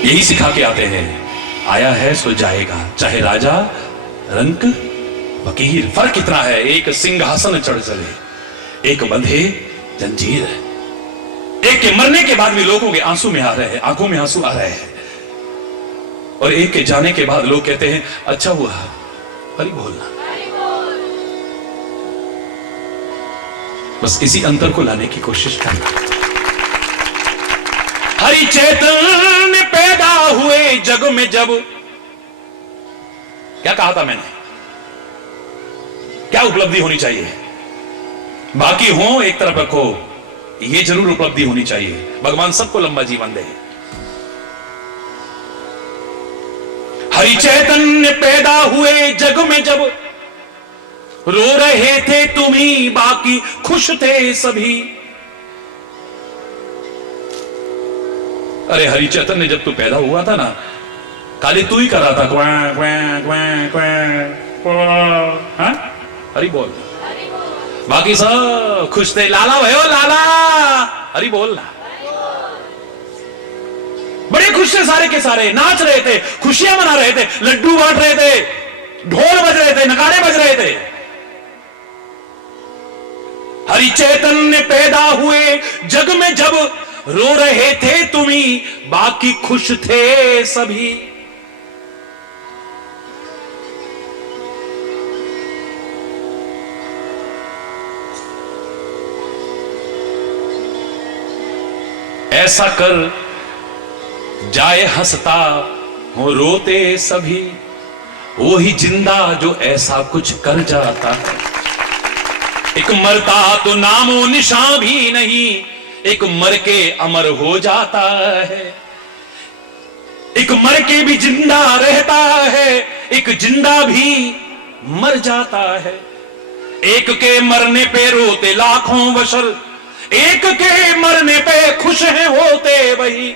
यही सिखा के आते हैं, आया है सो जाएगा, चाहे राजा रंक फकीर। फर्क कितना है, एक सिंहासन चढ़ चले, एक बंधे जंजीर। एक के मरने के बाद भी लोगों के आंसू में आ रहे हैं, आंखों में आंसू आ रहे हैं, और एक के जाने के बाद लोग कहते हैं अच्छा हुआ, हरि बोलना। बस इसी अंतर को लाने की कोशिश करना। हरि चैतन्य पैदा हुए जग में जब, क्या कहा था मैंने, क्या उपलब्धि होनी चाहिए। बाकी हो एक तरफ रखो, ये जरूर उपलब्धि होनी चाहिए, भगवान सबको लंबा जीवन दे। हरि चैतन्य पैदा हुए जग में जब, रो रहे थे तुम ही बाकी खुश थे सभी। अरे हरि चैतन्य जब तू पैदा हुआ था ना, खाली तू ही कर रहा था क्वा क्वा क्वा क्वा, हरि बोल। बाकी सब खुश थे, लाला भयो लाला, हरि बोलना। बड़े खुश थे सारे के सारे, नाच रहे थे, खुशियां मना रहे थे, लड्डू बांट रहे थे, ढोल बज रहे थे, नगाड़े बज रहे थे। हरि चैतन्य पैदा हुए जग में जब, रो रहे थे तुम ही, बाकी खुश थे सभी। ऐसा कर जाए हंसता हो रोते सभी, वो ही जिंदा जो ऐसा कुछ कर जाता है। एक मरता तो नामो निशान भी नहीं, एक मर के अमर हो जाता है। एक मर के भी जिंदा रहता है, एक जिंदा भी मर जाता है। एक के मरने पे रोते लाखों बशर, एक के मरने पे खुश हैं होते वही।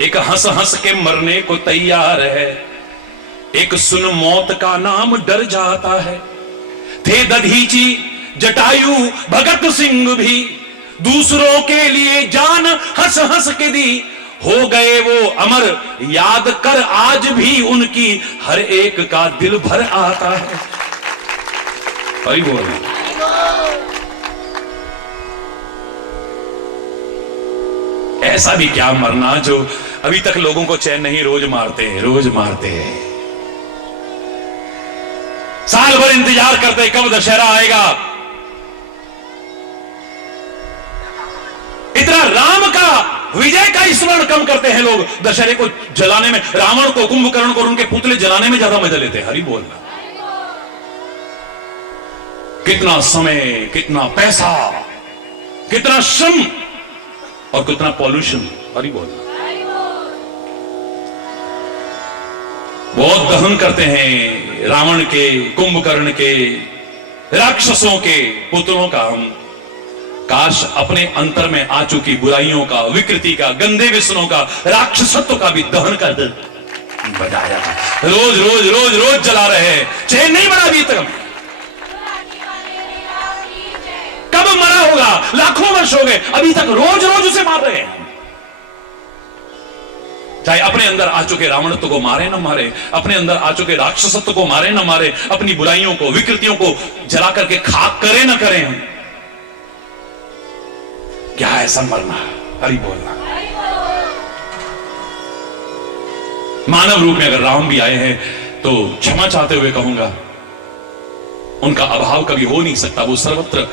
एक हंस हंस के मरने को तैयार है, एक सुन मौत का नाम डर जाता है। थे दधीची जटायु भगत सिंह भी, दूसरों के लिए जान हंस हंस के दी। हो गए वो अमर, याद कर आज भी उनकी, हर एक का दिल भर आता है। भाई बोल, ऐसा भी क्या मरना जो अभी तक लोगों को चैन नहीं, रोज मारते हैं, रोज मारते हैं। साल भर इंतजार करते कब दशहरा आएगा। इतना राम का विजय का स्मरण कम करते हैं लोग, दशहरे को जलाने में, रावण को, कुंभकर्ण को, उनके पुतले जलाने में ज्यादा मजा लेते हैं। हरि बोलना, कितना समय, कितना पैसा, कितना श्रम और कितना पॉल्यूशन। हरि बोलना, बहुत दहन करते हैं रावण के, कुंभकर्ण के, राक्षसों के पुतलों का हम। काश अपने अंतर में आ चुकी बुराइयों का, विकृति का, गंदे व्यसनों का, राक्षसत्व का भी दहन कर दे बजाया था। रोज रोज रोज रोज जला रहे हैं, चैन नहीं बना अभी तक। कब मरा होगा, लाखों वर्ष हो गए, अभी तक रोज रोज उसे मार रहे हैं। चाहे अपने अंदर आ चुके रावणत्व को मारे ना मारे, अपने अंदर आ चुके राक्षसत्व को मारे ना मारे, अपनी बुराइयों को, विकृतियों को जला करके खाक करे ना करें हम, क्या ऐसा मरना। हरि बोलना, मानव रूप में अगर राम भी आए हैं तो क्षमा चाहते हुए कहूंगा, उनका अभाव कभी हो नहीं सकता। वो सर्वत्र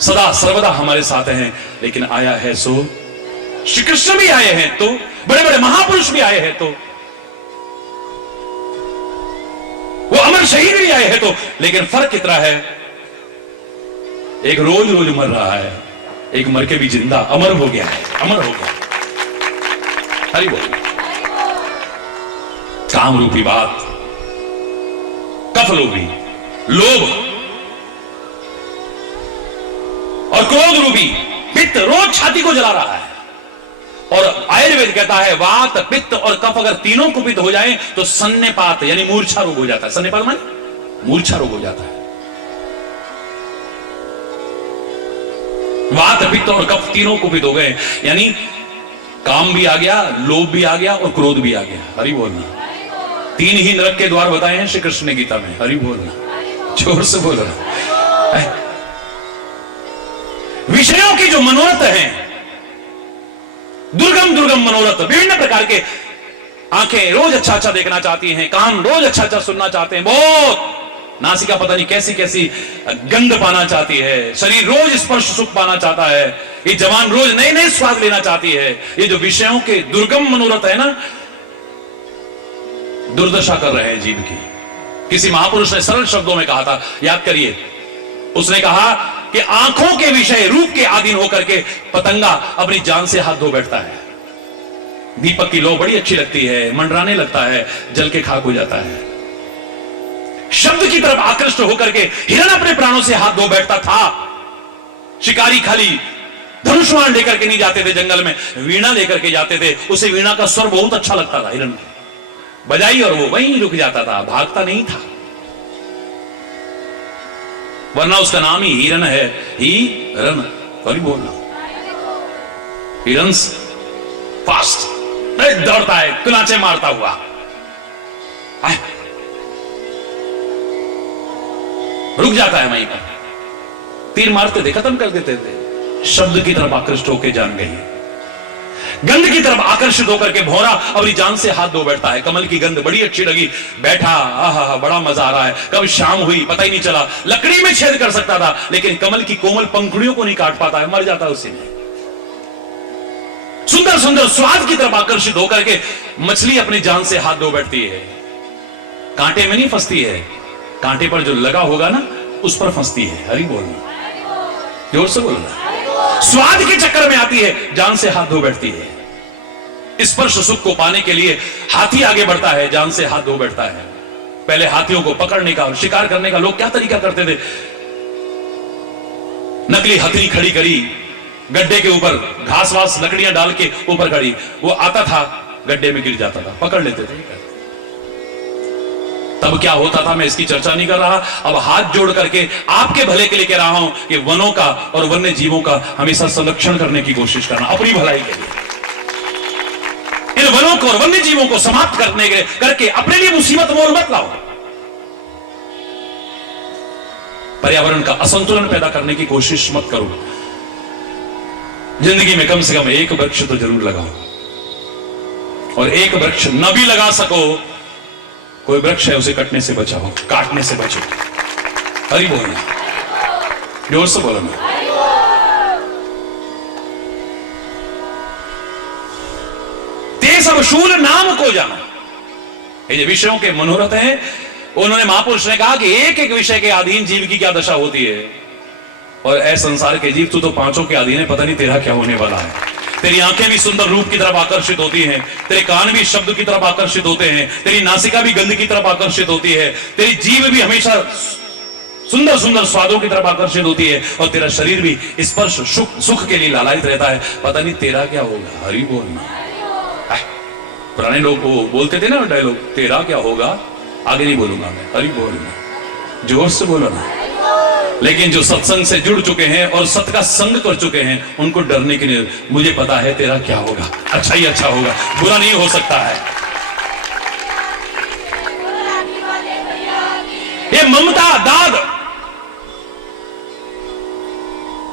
सदा सर्वदा हमारे साथ हैं। लेकिन आया है सो, श्री कृष्ण भी आए हैं तो, बड़े बड़े महापुरुष भी आए हैं तो, वो अमर शहीद भी आए हैं तो, लेकिन फर्क कितना है, एक रोज रोज मर रहा है, एक मर के भी जिंदा अमर हो गया है, अमर हो गया। हरि बोल। काम रूपी बात, कफ लोभी, लोभ और क्रोध रूपी पित्त रोज छाती को जला रहा है। और आयुर्वेद कहता है वात, पित्त और कफ अगर तीनों कुपित हो जाए तो सन्निपात यानी मूर्छा रोग हो जाता है। सन्निपात माने मूर्छा रोग हो जाता है। वात, पित्त और कफ तीनों कुपित हो गए, यानी काम भी आ गया, लोभ भी आ गया और क्रोध भी आ गया। हरि बोलना। 3 ही नरक के द्वार बताए हैं श्री कृष्ण ने गीता में। हरि बोलना, जोर से बोल रहा। विषयों की जो मनोरथ हैं, दुर्गम दुर्गम मनोरथ, विभिन्न प्रकार के, आंखें रोज अच्छा अच्छा देखना चाहती हैं, कान रोज अच्छा अच्छा सुनना चाहते हैं, बहुत नासिका पता नहीं कैसी कैसी गंध पाना चाहती है, शरीर रोज स्पर्श सुख पाना चाहता है, ये जवान रोज नए नए स्वाद लेना चाहती है। ये जो विषयों के दुर्गम मनोरथ है ना, दुर्दशा कर रहे हैं जीव की। किसी महापुरुष ने सरल शब्दों में कहा था, याद करिए, उसने कहा कि आंखों के विषय रूप के अधीन होकर के पतंगा अपनी जान से हाथ धो बैठता है। दीपक की लौ बड़ी अच्छी लगती है, मंडराने लगता है, जल के खाक हो जाता है। शब्द की तरफ आकृष्ट होकर के हिरण अपने प्राणों से हाथ धो बैठता था। शिकारी खाली धनुष्वाण लेकर के नहीं जाते थे जंगल में, वीणा लेकर के जाते थे। उसे वीणा का स्वर बहुत अच्छा लगता था, हिरण बजाई और वो वहीं रुक जाता था, भागता नहीं था, वरना उसका नाम ही हिरण है। हिरण, सॉरी बोलना, हिरण फास्ट दौड़ता है, कुलाचे मारता हुआ। रुक जाता है वहीं पर, तीर मारते थे, खत्म कर देते थे। शब्द की तरफ आकृष्ट होकर जान गई, गंध की तरफ आकर्षित होकर के भौरा अपनी जान से हाथ धो बैठता है। कमल की गंध बड़ी अच्छी लगी, बैठा, आहा बड़ा मजा आ रहा है। कब शाम हुई पता ही नहीं चला, लकड़ी में छेद कर सकता था लेकिन कमल की कोमल पंखुड़ियों को नहीं काट पाता है, मर जाता है उसी में। सुंदर सुंदर स्वाद की तरफ आकर्षित होकर के मछली अपनी जान से हाथ धो बैठती है। कांटे में नहीं फंसती है, कांटे पर जो लगा होगा ना उस पर फंसती है। हरि बोलना, जोर से बोलना। स्वाद के चक्कर में आती है, जान से हाथ धो बैठती है। स्पर्श सुख को पाने के लिए हाथी आगे बढ़ता है, जान से हाथ धो बैठता है। पहले हाथियों को पकड़ने का और शिकार करने का लोग क्या तरीका करते थे, नकली हथनी खड़ी करी, गड्ढे के ऊपर घास वास लकड़ियां डाल के ऊपर खड़ी, वो आता था गड्ढे में गिर जाता था, पकड़ लेते थे। तब क्या होता था मैं इसकी चर्चा नहीं कर रहा। अब हाथ जोड़ करके आपके भले के लिए कह रहा हूं कि वनों का और वन्य जीवों का हमेशा संरक्षण करने की कोशिश करना, अपनी भलाई के लिए। इन वनों को और वन्य जीवों को समाप्त करने के करके अपने लिए मुसीबत मोल मत लाओ। पर्यावरण का असंतुलन पैदा करने की कोशिश मत करो। जिंदगी में कम से कम एक वृक्ष तो जरूर लगाओ, और एक वृक्ष न भी लगा सको, कोई वृक्ष है उसे कटने से बचाओ, काटने से बचो। हरि बोलना, जोर से बोलना। ते सब शूल नाम को जाना। ये जो विषयों के मनोरथ हैं, उन्होंने महापुरुष ने कहा कि एक एक विषय के अधीन जीव की क्या दशा होती है। और ऐ संसार के जीव, तू तो पांचों के अधीन है, पता नहीं तेरा क्या होने वाला है। तेरी आंखें भी सुंदर रूप की तरफ आकर्षित होती हैं, तेरे कान भी शब्द की तरफ आकर्षित होते हैं, तेरी नासिका भी गंध की तरफ आकर्षित होती है, तेरी जीभ भी हमेशा सुंदर सुंदर स्वादों की तरफ आकर्षित होती है, और तेरा शरीर भी स्पर्श सुख के लिए लालायित रहता है। पता नहीं तेरा क्या होगा। हरि बोलना। पुराने लोग वो बोलते थे ना डायलॉग, तेरा क्या होगा, आगे नहीं बोलूंगा मैं। हरि बोलना, जोर से बोलो ना। लेकिन जो सत्संग से जुड़ चुके हैं और सत का संग कर चुके हैं, उनको डरने के लिए, मुझे पता है तेरा क्या होगा, अच्छा ही अच्छा होगा, बुरा नहीं हो सकता है। ये ममता दाद,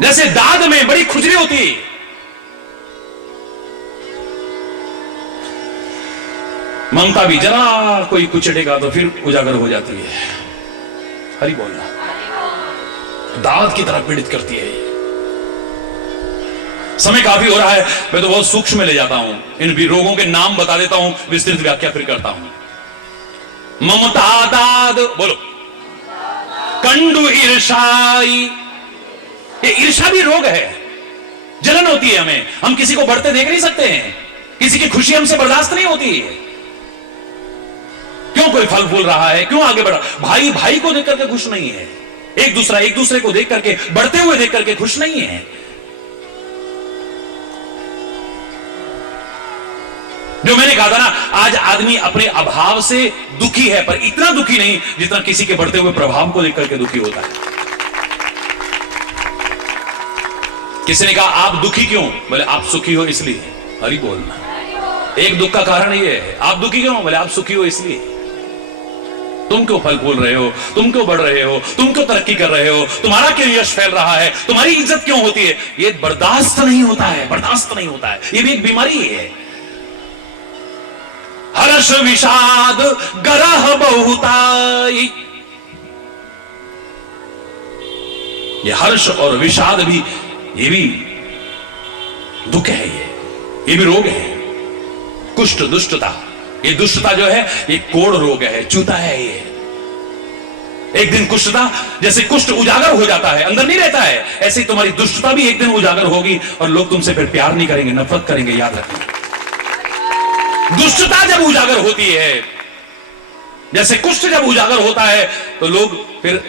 जैसे दाद में बड़ी खुजली होती है, ममता भी जरा कोई कुचलेगा तो फिर उजागर हो जाती है। हरि बोलना। दाद की तरह पीड़ित करती है। समय काफी हो रहा है, मैं तो बहुत सूक्ष्म में ले जाता हूं, इन भी रोगों के नाम बता देता हूं, विस्तृत व्याख्या फिर करता हूं। ममता दाद बोलो, कंडु ईर्षाई, ये ईर्षा भी रोग है, जलन होती है हमें, हम किसी को बढ़ते देख नहीं सकते हैं, किसी की खुशी हमसे बर्दाश्त नहीं होती है। क्यों कोई फल फूल रहा है, क्यों आगे बढ़ा, भाई भाई को देख करके खुश नहीं है, एक दूसरे को देख करके, बढ़ते हुए देख करके खुश नहीं है। जो मैंने कहा था ना, आज आदमी अपने अभाव से दुखी है, पर इतना दुखी नहीं जितना किसी के बढ़ते हुए प्रभाव को देख करके दुखी होता है। किसी ने कहा आप दुखी क्यों, बोले आप सुखी हो इसलिए। हरि बोलना। एक दुख का कारण ये है, आप दुखी क्यों, बोले आप सुखी हो इसलिए। तुम क्यों फल फूल रहे हो, तुम क्यों बढ़ रहे हो, तुम क्यों तरक्की कर रहे हो, तुम्हारा क्यों यश फैल रहा है, तुम्हारी इज्जत क्यों होती है, ये बर्दाश्त नहीं होता है, बर्दाश्त नहीं होता है, ये भी एक बीमारी है। हर्ष विषाद गरह बहुताई, ये हर्ष और विषाद भी, ये भी दुख है, ये भी रोग है। कुष्ठ दुष्टता, ये दुष्टता जो है ये कोड़ रोग है, चूता है ये। एक दिन कुष्ठता, जैसे कुष्ठ उजागर हो जाता है, अंदर नहीं रहता है, ऐसे ही तुम्हारी दुष्टता भी एक दिन उजागर होगी और लोग तुमसे फिर प्यार नहीं करेंगे, नफरत करेंगे। याद रखना, दुष्टता जब उजागर होती है, जैसे कुष्ठ जब उजागर होता है, तो लोग फिर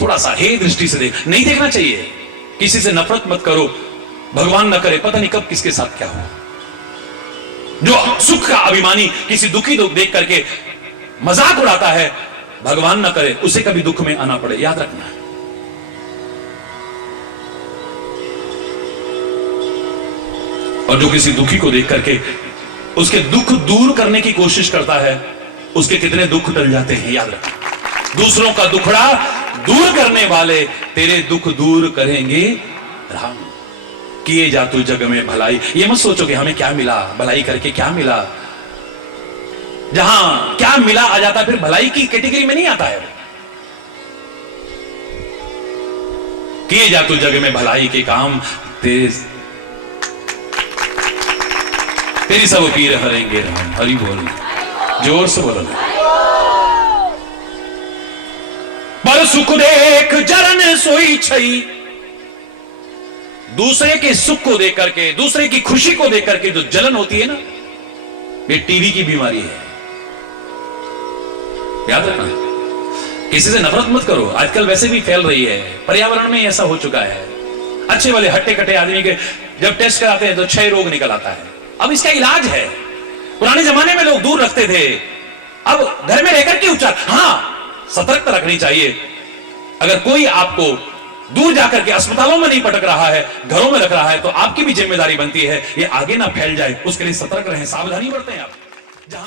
थोड़ा सा हे दृष्टि से नहीं देखना चाहिए। किसी से नफरत मत करो, भगवान न करे, पता नहीं कब किसके साथ क्या हो। जो सुख का अभिमानी किसी दुखी देख करके मजाक उड़ाता है, भगवान न करे उसे कभी दुख में आना पड़े, याद रखना। और जो किसी दुखी को देख करके उसके दुख दूर करने की कोशिश करता है, उसके कितने दुख टल जाते हैं, याद रखना। दूसरों का दुखड़ा दूर करने वाले तेरे दुख दूर करेंगे राम। किए जा तू जग में भलाई। ये मत सोचो कि हमें क्या मिला, भलाई करके क्या मिला। जहां क्या मिला आ जाता है, फिर भलाई की कैटेगरी में नहीं आता है। किए जा तू जग में भलाई के काम, तेरी सब पीर हरेंगे राम। हरि बोल, जोर से बोलो। पर सुख देख जरन सोई छई। दूसरे के सुख को देख करके, दूसरे की खुशी को देख करके जो जलन होती है ना, ये टीवी की बीमारी है। याद रखना, किसी से नफरत मत करो। आजकल वैसे भी फैल रही है, पर्यावरण में ऐसा हो चुका है। अच्छे वाले हट्टे कट्टे आदमी के जब टेस्ट कराते हैं तो 6 रोग निकल आता है। अब इसका इलाज है। पुराने जमाने में लोग दूर रखते थे, अब घर में रहकर के उपचार। हां, सतर्कता रखनी चाहिए। अगर कोई आपको दूर जाकर के अस्पतालों में नहीं पटक रहा है, घरों में रख रहा है, तो आपकी भी जिम्मेदारी बनती है ये आगे ना फैल जाए। उसके लिए सतर्क रहें, सावधानी बरतें। आप जहां